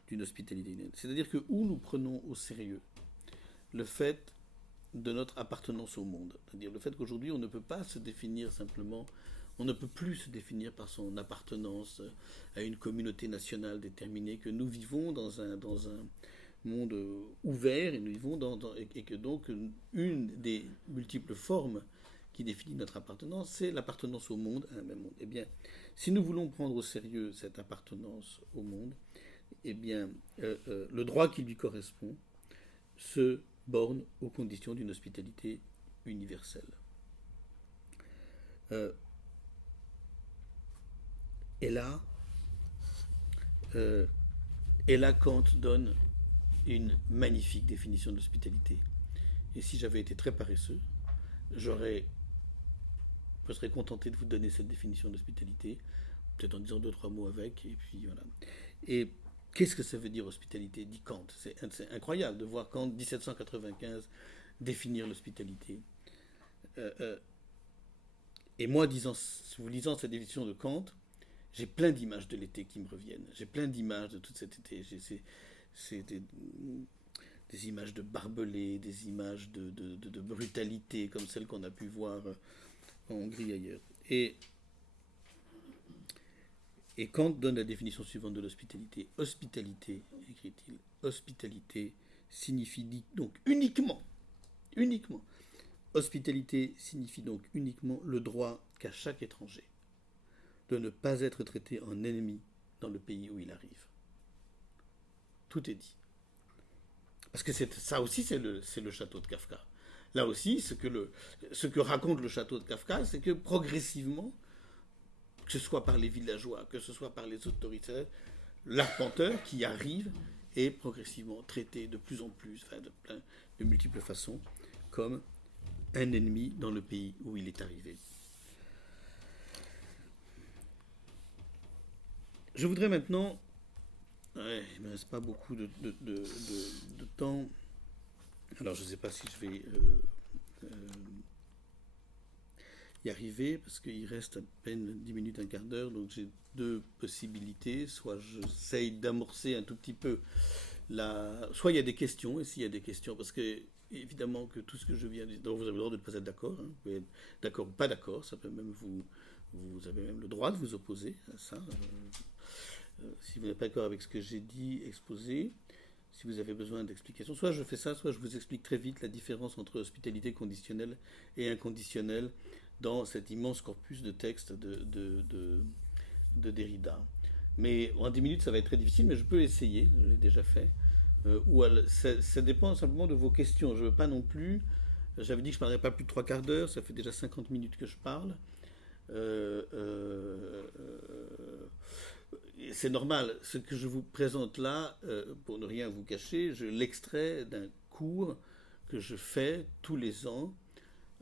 d'une hospitalité universelle? C'est-à-dire que où nous prenons au sérieux le fait de notre appartenance au monde, c'est-à-dire le fait qu'aujourd'hui on ne peut pas se définir simplement, on ne peut plus se définir par son appartenance à une communauté nationale déterminée, que nous vivons dans un monde ouvert et nous vivons et que donc une des multiples formes qui définit notre appartenance, c'est l'appartenance au monde, à un même monde. Eh bien, si nous voulons prendre au sérieux cette appartenance au monde, eh bien, le droit qui lui correspond se borne aux conditions d'une hospitalité universelle. Et là, Kant donne une magnifique définition de l'hospitalité. Et si j'avais été très paresseux, je serais contenté de vous donner cette définition d'hospitalité, peut-être en disant 2-3 mots avec, et puis voilà. Et qu'est-ce que ça veut dire hospitalité, dit Kant? C'est incroyable de voir Kant, 1795, définir l'hospitalité. Et moi, vous lisant cette définition de Kant, j'ai plein d'images de l'été qui me reviennent. J'ai plein d'images de tout cet été. C'est des images de barbelés, des images de brutalité, comme celles qu'on a pu voir en Hongrie ailleurs. Et Kant donne la définition suivante de l'hospitalité. Hospitalité, écrit-il, hospitalité signifie donc uniquement, hospitalité signifie donc uniquement le droit qu'a chaque étranger de ne pas être traité en ennemi dans le pays où il arrive. Tout est dit. Parce que ça aussi, c'est le château de Kafka. Là aussi, ce que raconte le château de Kafka, c'est que progressivement, que ce soit par les villageois, que ce soit par les autorités, l'arpenteur qui arrive est progressivement traité de plus en plus, de multiples façons, comme un ennemi dans le pays où il est arrivé. Je voudrais maintenant, il ne me reste pas beaucoup de temps, alors je ne sais pas si je vais y arriver, parce qu'il reste à peine 10 minutes, un quart d'heure, donc j'ai 2 possibilités, soit j'essaye d'amorcer un tout petit peu, soit il y a des questions, et s'il y a des questions, parce que évidemment que tout ce que je viens de dire, vous avez le droit de ne pas être d'accord, hein, vous pouvez être d'accord ou pas d'accord, ça peut même vous avez même le droit de vous opposer à ça, si vous n'êtes pas d'accord avec ce que j'ai dit, exposé, si vous avez besoin d'explications, soit je fais ça, soit je vous explique très vite la différence entre hospitalité conditionnelle et inconditionnelle dans cet immense corpus de textes de Derrida. Mais en 10 minutes, ça va être très difficile, mais je peux essayer, je l'ai déjà fait. Ça dépend simplement de vos questions. Je ne veux pas non plus... J'avais dit que je ne parlerais pas plus de 3 quarts d'heure, ça fait déjà 50 minutes que je parle. Euh, euh, c'est normal. Ce que je vous présente là, pour ne rien vous cacher, je l'extrais d'un cours que je fais tous les ans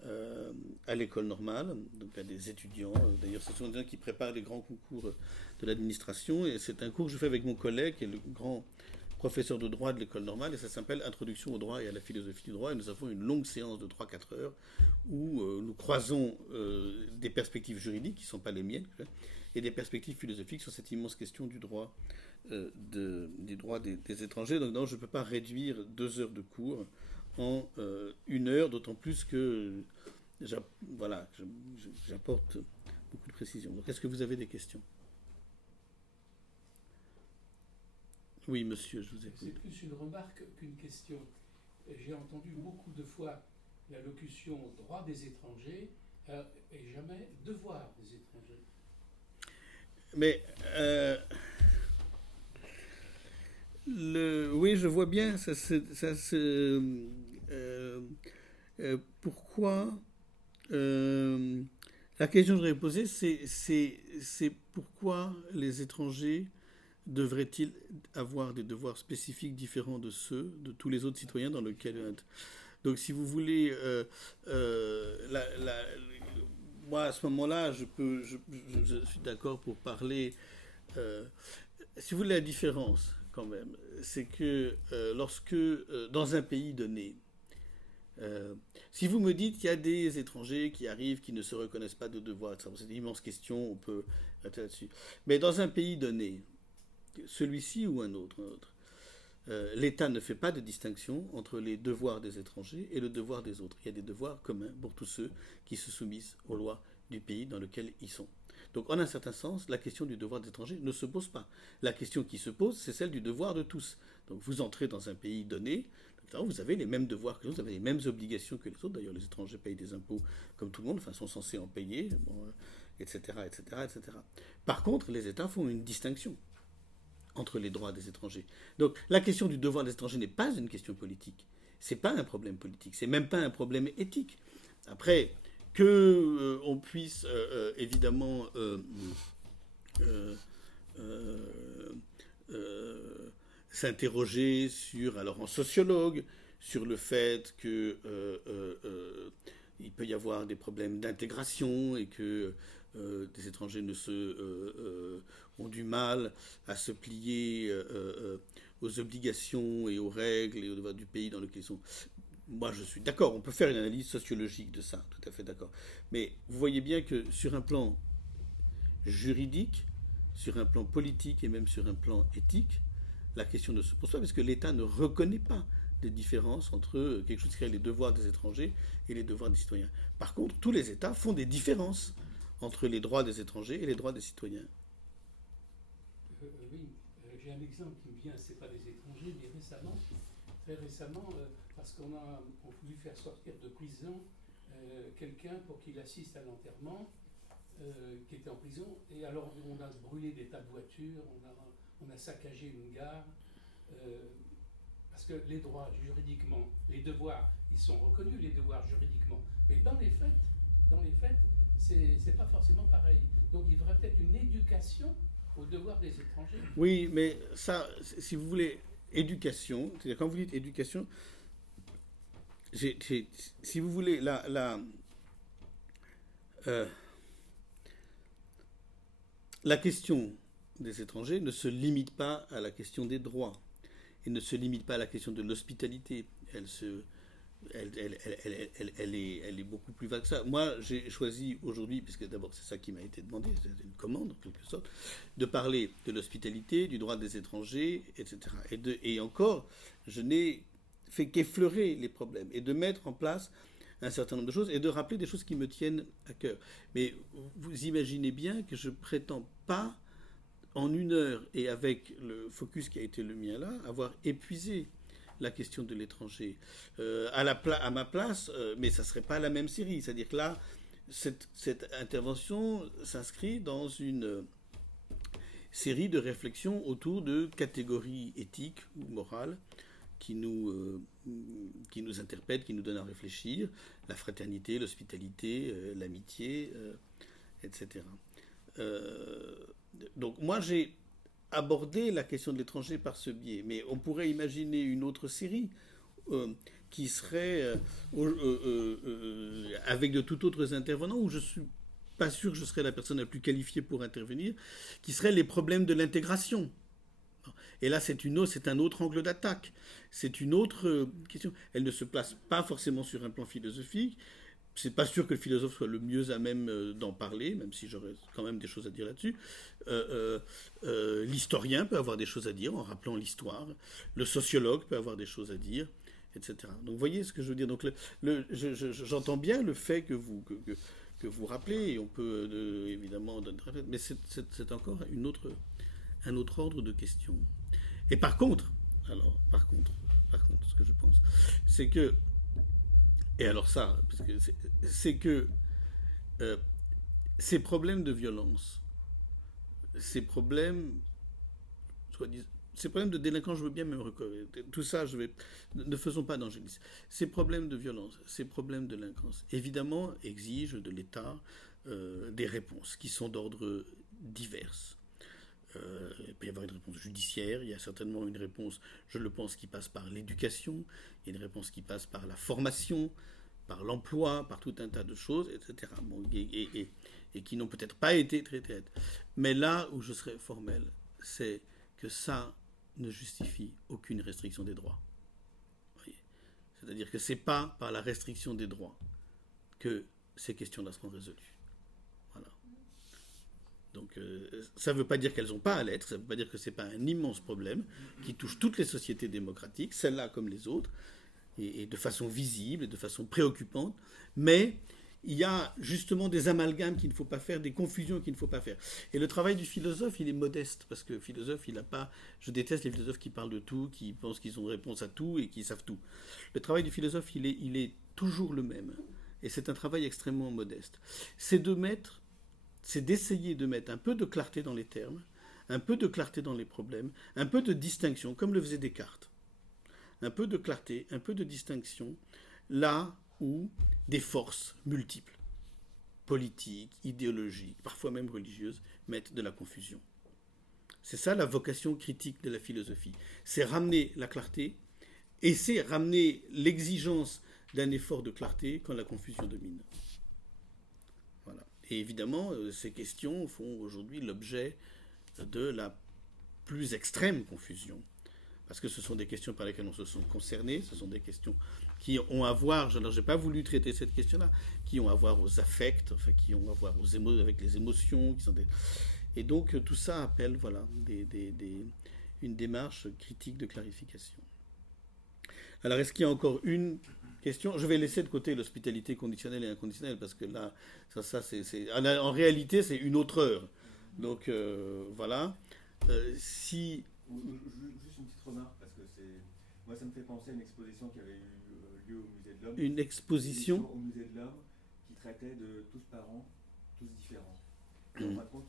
euh, à l'école normale, donc à des étudiants. D'ailleurs, ce sont des gens qui préparent les grands concours de l'administration. Et c'est un cours que je fais avec mon collègue, qui est le grand professeur de droit de l'école normale, et ça s'appelle Introduction au droit et à la philosophie du droit. Et nous avons une longue séance de 3-4 heures où nous croisons des perspectives juridiques qui ne sont pas les miennes, et des perspectives philosophiques sur cette immense question du droit, du droit des étrangers. Donc non, je ne peux pas réduire 2 heures de cours en 1 heure, d'autant plus que voilà, j'apporte beaucoup de précision. Donc, est-ce que vous avez des questions? Oui, monsieur, je vous écoute. C'est plus une remarque qu'une question. J'ai entendu beaucoup de fois la locution droit des étrangers et jamais devoir des étrangers. Mais oui, je vois bien. Pourquoi la question que je voudrais poser, c'est pourquoi les étrangers devraient-ils avoir des devoirs spécifiques différents de ceux de tous les autres citoyens dans lequel... Donc, si vous voulez, moi, à ce moment-là, je suis d'accord pour parler. Si vous voulez, la différence, quand même, c'est que lorsque, dans un pays donné, si vous me dites qu'il y a des étrangers qui arrivent, qui ne se reconnaissent pas de devoirs, c'est une immense question, on peut rester là-dessus. Mais dans un pays donné, celui-ci ou un autre, l'État ne fait pas de distinction entre les devoirs des étrangers et le devoir des autres. Il y a des devoirs communs pour tous ceux qui se soumettent aux lois du pays dans lequel ils sont. Donc, en un certain sens, la question du devoir des étrangers ne se pose pas. La question qui se pose, c'est celle du devoir de tous. Donc, vous entrez dans un pays donné, vous avez les mêmes devoirs que les autres, vous avez les mêmes obligations que les autres. D'ailleurs, les étrangers payent des impôts comme tout le monde, enfin, sont censés en payer, bon, etc., etc., etc. Par contre, les États font une distinction entre les droits des étrangers. Donc la question du devoir des étrangers n'est pas une question politique. C'est pas un problème politique. C'est même pas un problème éthique. Après, que on puisse évidemment s'interroger sur, alors en sociologue, sur le fait que il peut y avoir des problèmes d'intégration et que des étrangers ont du mal à se plier aux obligations et aux règles et aux devoirs du pays dans lequel ils sont. Moi, je suis d'accord, on peut faire une analyse sociologique de ça, tout à fait d'accord. Mais vous voyez bien que sur un plan juridique, sur un plan politique et même sur un plan éthique, la question ne se pose pas parce que l'État ne reconnaît pas de différence entre quelque chose qui est les devoirs des étrangers et les devoirs des citoyens. Par contre, tous les États font des différences entre les droits des étrangers et les droits des citoyens. Oui, j'ai un exemple qui me vient, c'est pas des étrangers, mais récemment, très récemment, parce qu'on a voulu faire sortir de prison quelqu'un pour qu'il assiste à l'enterrement, qui était en prison, et alors on a brûlé des tas de voitures, on a saccagé une gare, parce que les droits juridiquement, les devoirs, ils sont reconnus, les devoirs juridiquement, mais dans les faits, c'est pas forcément pareil. Donc il faudrait peut-être une éducation aux devoirs des étrangers. Oui, mais ça, si vous voulez, éducation, c'est-à-dire quand vous dites éducation, si vous voulez, la question des étrangers ne se limite pas à la question des droits et ne se limite pas à la question de l'hospitalité. Elle est beaucoup plus vague que ça. Moi, j'ai choisi aujourd'hui, puisque d'abord c'est ça qui m'a été demandé, c'est une commande en quelque sorte, de parler de l'hospitalité, du droit des étrangers, etc. Et encore, je n'ai fait qu'effleurer les problèmes et de mettre en place un certain nombre de choses et de rappeler des choses qui me tiennent à cœur. Mais vous imaginez bien que je prétends pas, en 1 heure et avec le focus qui a été le mien là, avoir épuisé la question de l'étranger à ma place, mais ça ne serait pas la même série. C'est-à-dire que là, cette intervention s'inscrit dans une série de réflexions autour de catégories éthiques ou morales qui nous interpellent, qui nous donnent à réfléchir, la fraternité, l'hospitalité, l'amitié, etc. Donc moi j'ai abordé la question de l'étranger par ce biais, mais on pourrait imaginer une autre série qui serait avec de tout autres intervenants, où je suis pas sûr que je serais la personne la plus qualifiée pour intervenir, qui seraient les problèmes de l'intégration. Et là, c'est un autre angle d'attaque. C'est une autre question. Elle ne se place pas forcément sur un plan philosophique. C'est pas sûr que le philosophe soit le mieux à même d'en parler, même si j'aurais quand même des choses à dire là-dessus. L'historien peut avoir des choses à dire en rappelant l'histoire. Le sociologue peut avoir des choses à dire, etc. Donc, vous voyez ce que je veux dire. Donc, j'entends bien le fait que vous rappelez, et on peut évidemment donner, mais c'est encore un autre ordre de questions. Et par contre, ce que je pense, c'est que, et alors ça, c'est que ces problèmes de violence, ces problèmes de délinquance, je veux bien même reconnaître. Tout ça, ne faisons pas d'angélisme. Ces problèmes de violence, ces problèmes de délinquance, évidemment, exigent de l'État des réponses qui sont d'ordre divers. Il peut y avoir une réponse judiciaire, il y a certainement une réponse, je le pense, qui passe par l'éducation, il y a une réponse qui passe par la formation, par l'emploi, par tout un tas de choses, etc. Bon, et qui n'ont peut-être pas été traitées. Mais là où je serais formel, c'est que ça ne justifie aucune restriction des droits. C'est-à-dire que ce n'est pas par la restriction des droits que ces questions-là seront résolues. Voilà. Donc ça ne veut pas dire qu'elles n'ont pas à l'être, ça ne veut pas dire que ce n'est pas un immense problème qui touche toutes les sociétés démocratiques, celles-là comme les autres, et de façon visible, et de façon préoccupante, mais il y a justement des amalgames qu'il ne faut pas faire, des confusions qu'il ne faut pas faire. Et le travail du philosophe, il est modeste, parce que le philosophe, il n'a pas... Je déteste les philosophes qui parlent de tout, qui pensent qu'ils ont réponse à tout et qui savent tout. Le travail du philosophe, il est toujours le même. Et c'est un travail extrêmement modeste. C'est d'essayer de mettre un peu de clarté dans les termes, un peu de clarté dans les problèmes, un peu de distinction, comme le faisait Descartes. Un peu de clarté, un peu de distinction, là où des forces multiples, politiques, idéologiques, parfois même religieuses, mettent de la confusion. C'est ça la vocation critique de la philosophie. C'est ramener la clarté et c'est ramener l'exigence d'un effort de clarté quand la confusion domine. Voilà. Et évidemment, ces questions font aujourd'hui l'objet de la plus extrême confusion. Parce que ce sont des questions par lesquelles on se sent concerné, ce sont des questions qui ont à voir, je n'ai pas voulu traiter cette question-là, qui ont à voir aux affects, enfin, qui ont à voir avec les émotions. Et donc tout ça appelle voilà, une démarche critique de clarification. Alors est-ce qu'il y a encore une question? Je vais laisser de côté l'hospitalité conditionnelle et inconditionnelle, parce que là, en réalité, c'est une autre heure. Donc voilà. Si... Juste une petite remarque, parce que moi ça me fait penser à une exposition qui avait eu lieu au Musée de l'Homme. Une exposition au Musée de l'Homme qui traitait de tous parents, tous différents. Et en fin de compte,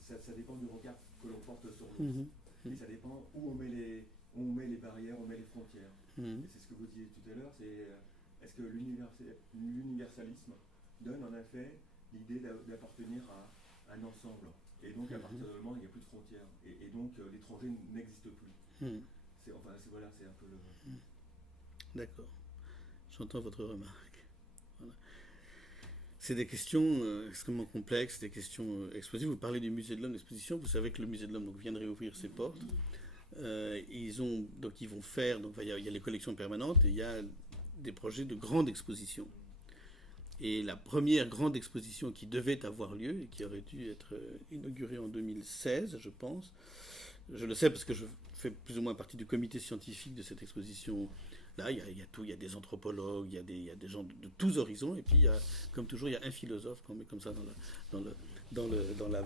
ça dépend du regard que l'on porte sur l'autre. Et ça dépend où on met les barrières, où on met les frontières. Et c'est ce que vous disiez tout à l'heure, est-ce que l'universalisme donne en effet l'idée d'appartenir à un ensemble. Et donc, à partir de moment, il n'y a plus de frontières. Et donc, l'étranger n'existe plus. Voilà, c'est un peu le... D'accord. J'entends votre remarque. Voilà. C'est des questions extrêmement complexes, des questions explosives. Vous parlez du Musée de l'Homme d'exposition. Vous savez que le Musée de l'Homme vient de réouvrir ses portes. Ils vont faire... il y a les collections permanentes et il y a des projets de grande exposition. Et la première grande exposition qui devait avoir lieu et qui aurait dû être inaugurée en 2016, je pense. Je le sais parce que je fais plus ou moins partie du comité scientifique de cette exposition. Là, il y a tout, il y a des anthropologues, il y a des gens de tous horizons. Et puis, comme toujours, il y a un philosophe qu'on met comme ça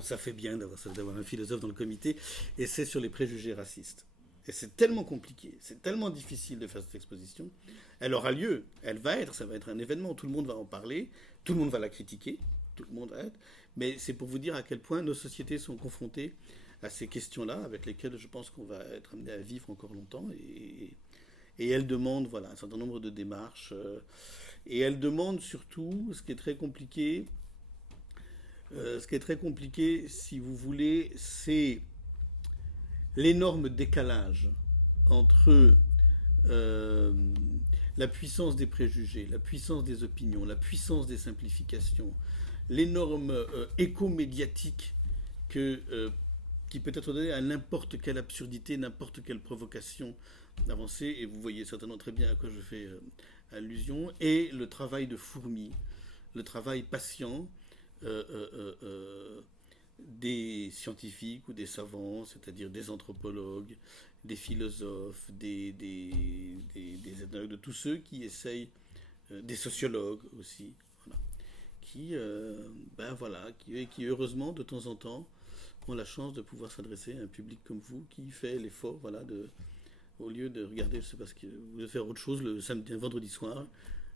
ça fait bien d'avoir un philosophe dans le comité. Et c'est sur les préjugés racistes. Et c'est tellement compliqué, c'est tellement difficile de faire cette exposition. Elle aura lieu, ça va être un événement, tout le monde va en parler, tout le monde va la critiquer, tout le monde va être. Mais c'est pour vous dire à quel point nos sociétés sont confrontées à ces questions-là, avec lesquelles je pense qu'on va être amené à vivre encore longtemps. Et elles demandent un certain nombre de démarches. Et elles demandent surtout, ce qui est très compliqué, Ce qui est très compliqué, si vous voulez, c'est l'énorme décalage entre la puissance des préjugés, la puissance des opinions, la puissance des simplifications, l'énorme écho médiatique qui peut être donné à n'importe quelle absurdité, n'importe quelle provocation d'avancer, et vous voyez certainement très bien à quoi je fais allusion, et le travail de fourmi, le travail patient des scientifiques ou des savants, c'est-à-dire des anthropologues, des philosophes, des ethnologues, de tous ceux qui essayent, des sociologues aussi, voilà, qui heureusement de temps en temps ont la chance de pouvoir s'adresser à un public comme vous qui fait l'effort, voilà, au lieu de regarder, je sais pas ce que vous de faire autre chose le samedi, un vendredi soir,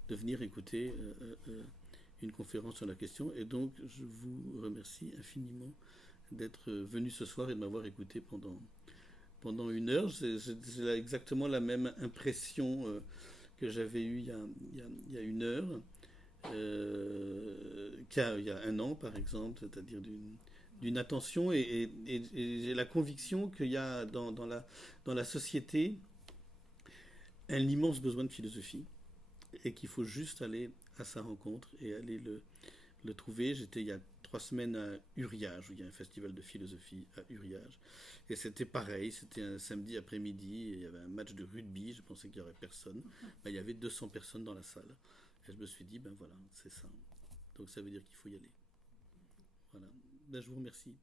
de venir écouter une conférence sur la question. Et donc, je vous remercie infiniment d'être venu ce soir et de m'avoir écouté pendant une heure. C'est exactement la même impression que j'avais eue il y a une heure, il y a un an, par exemple, c'est-à-dire d'une attention, et j'ai la conviction qu'il y a dans la société un immense besoin de philosophie, et qu'il faut juste aller à sa rencontre et aller le trouver. J'étais il y a 3 semaines à Uriage, où il y a un festival de philosophie à Uriage, et c'était pareil, c'était un samedi après-midi, et il y avait un match de rugby, je pensais qu'il n'y aurait personne, il y avait 200 personnes dans la salle, et je me suis dit, ben voilà, c'est ça, donc ça veut dire qu'il faut y aller. Voilà, ben, je vous remercie.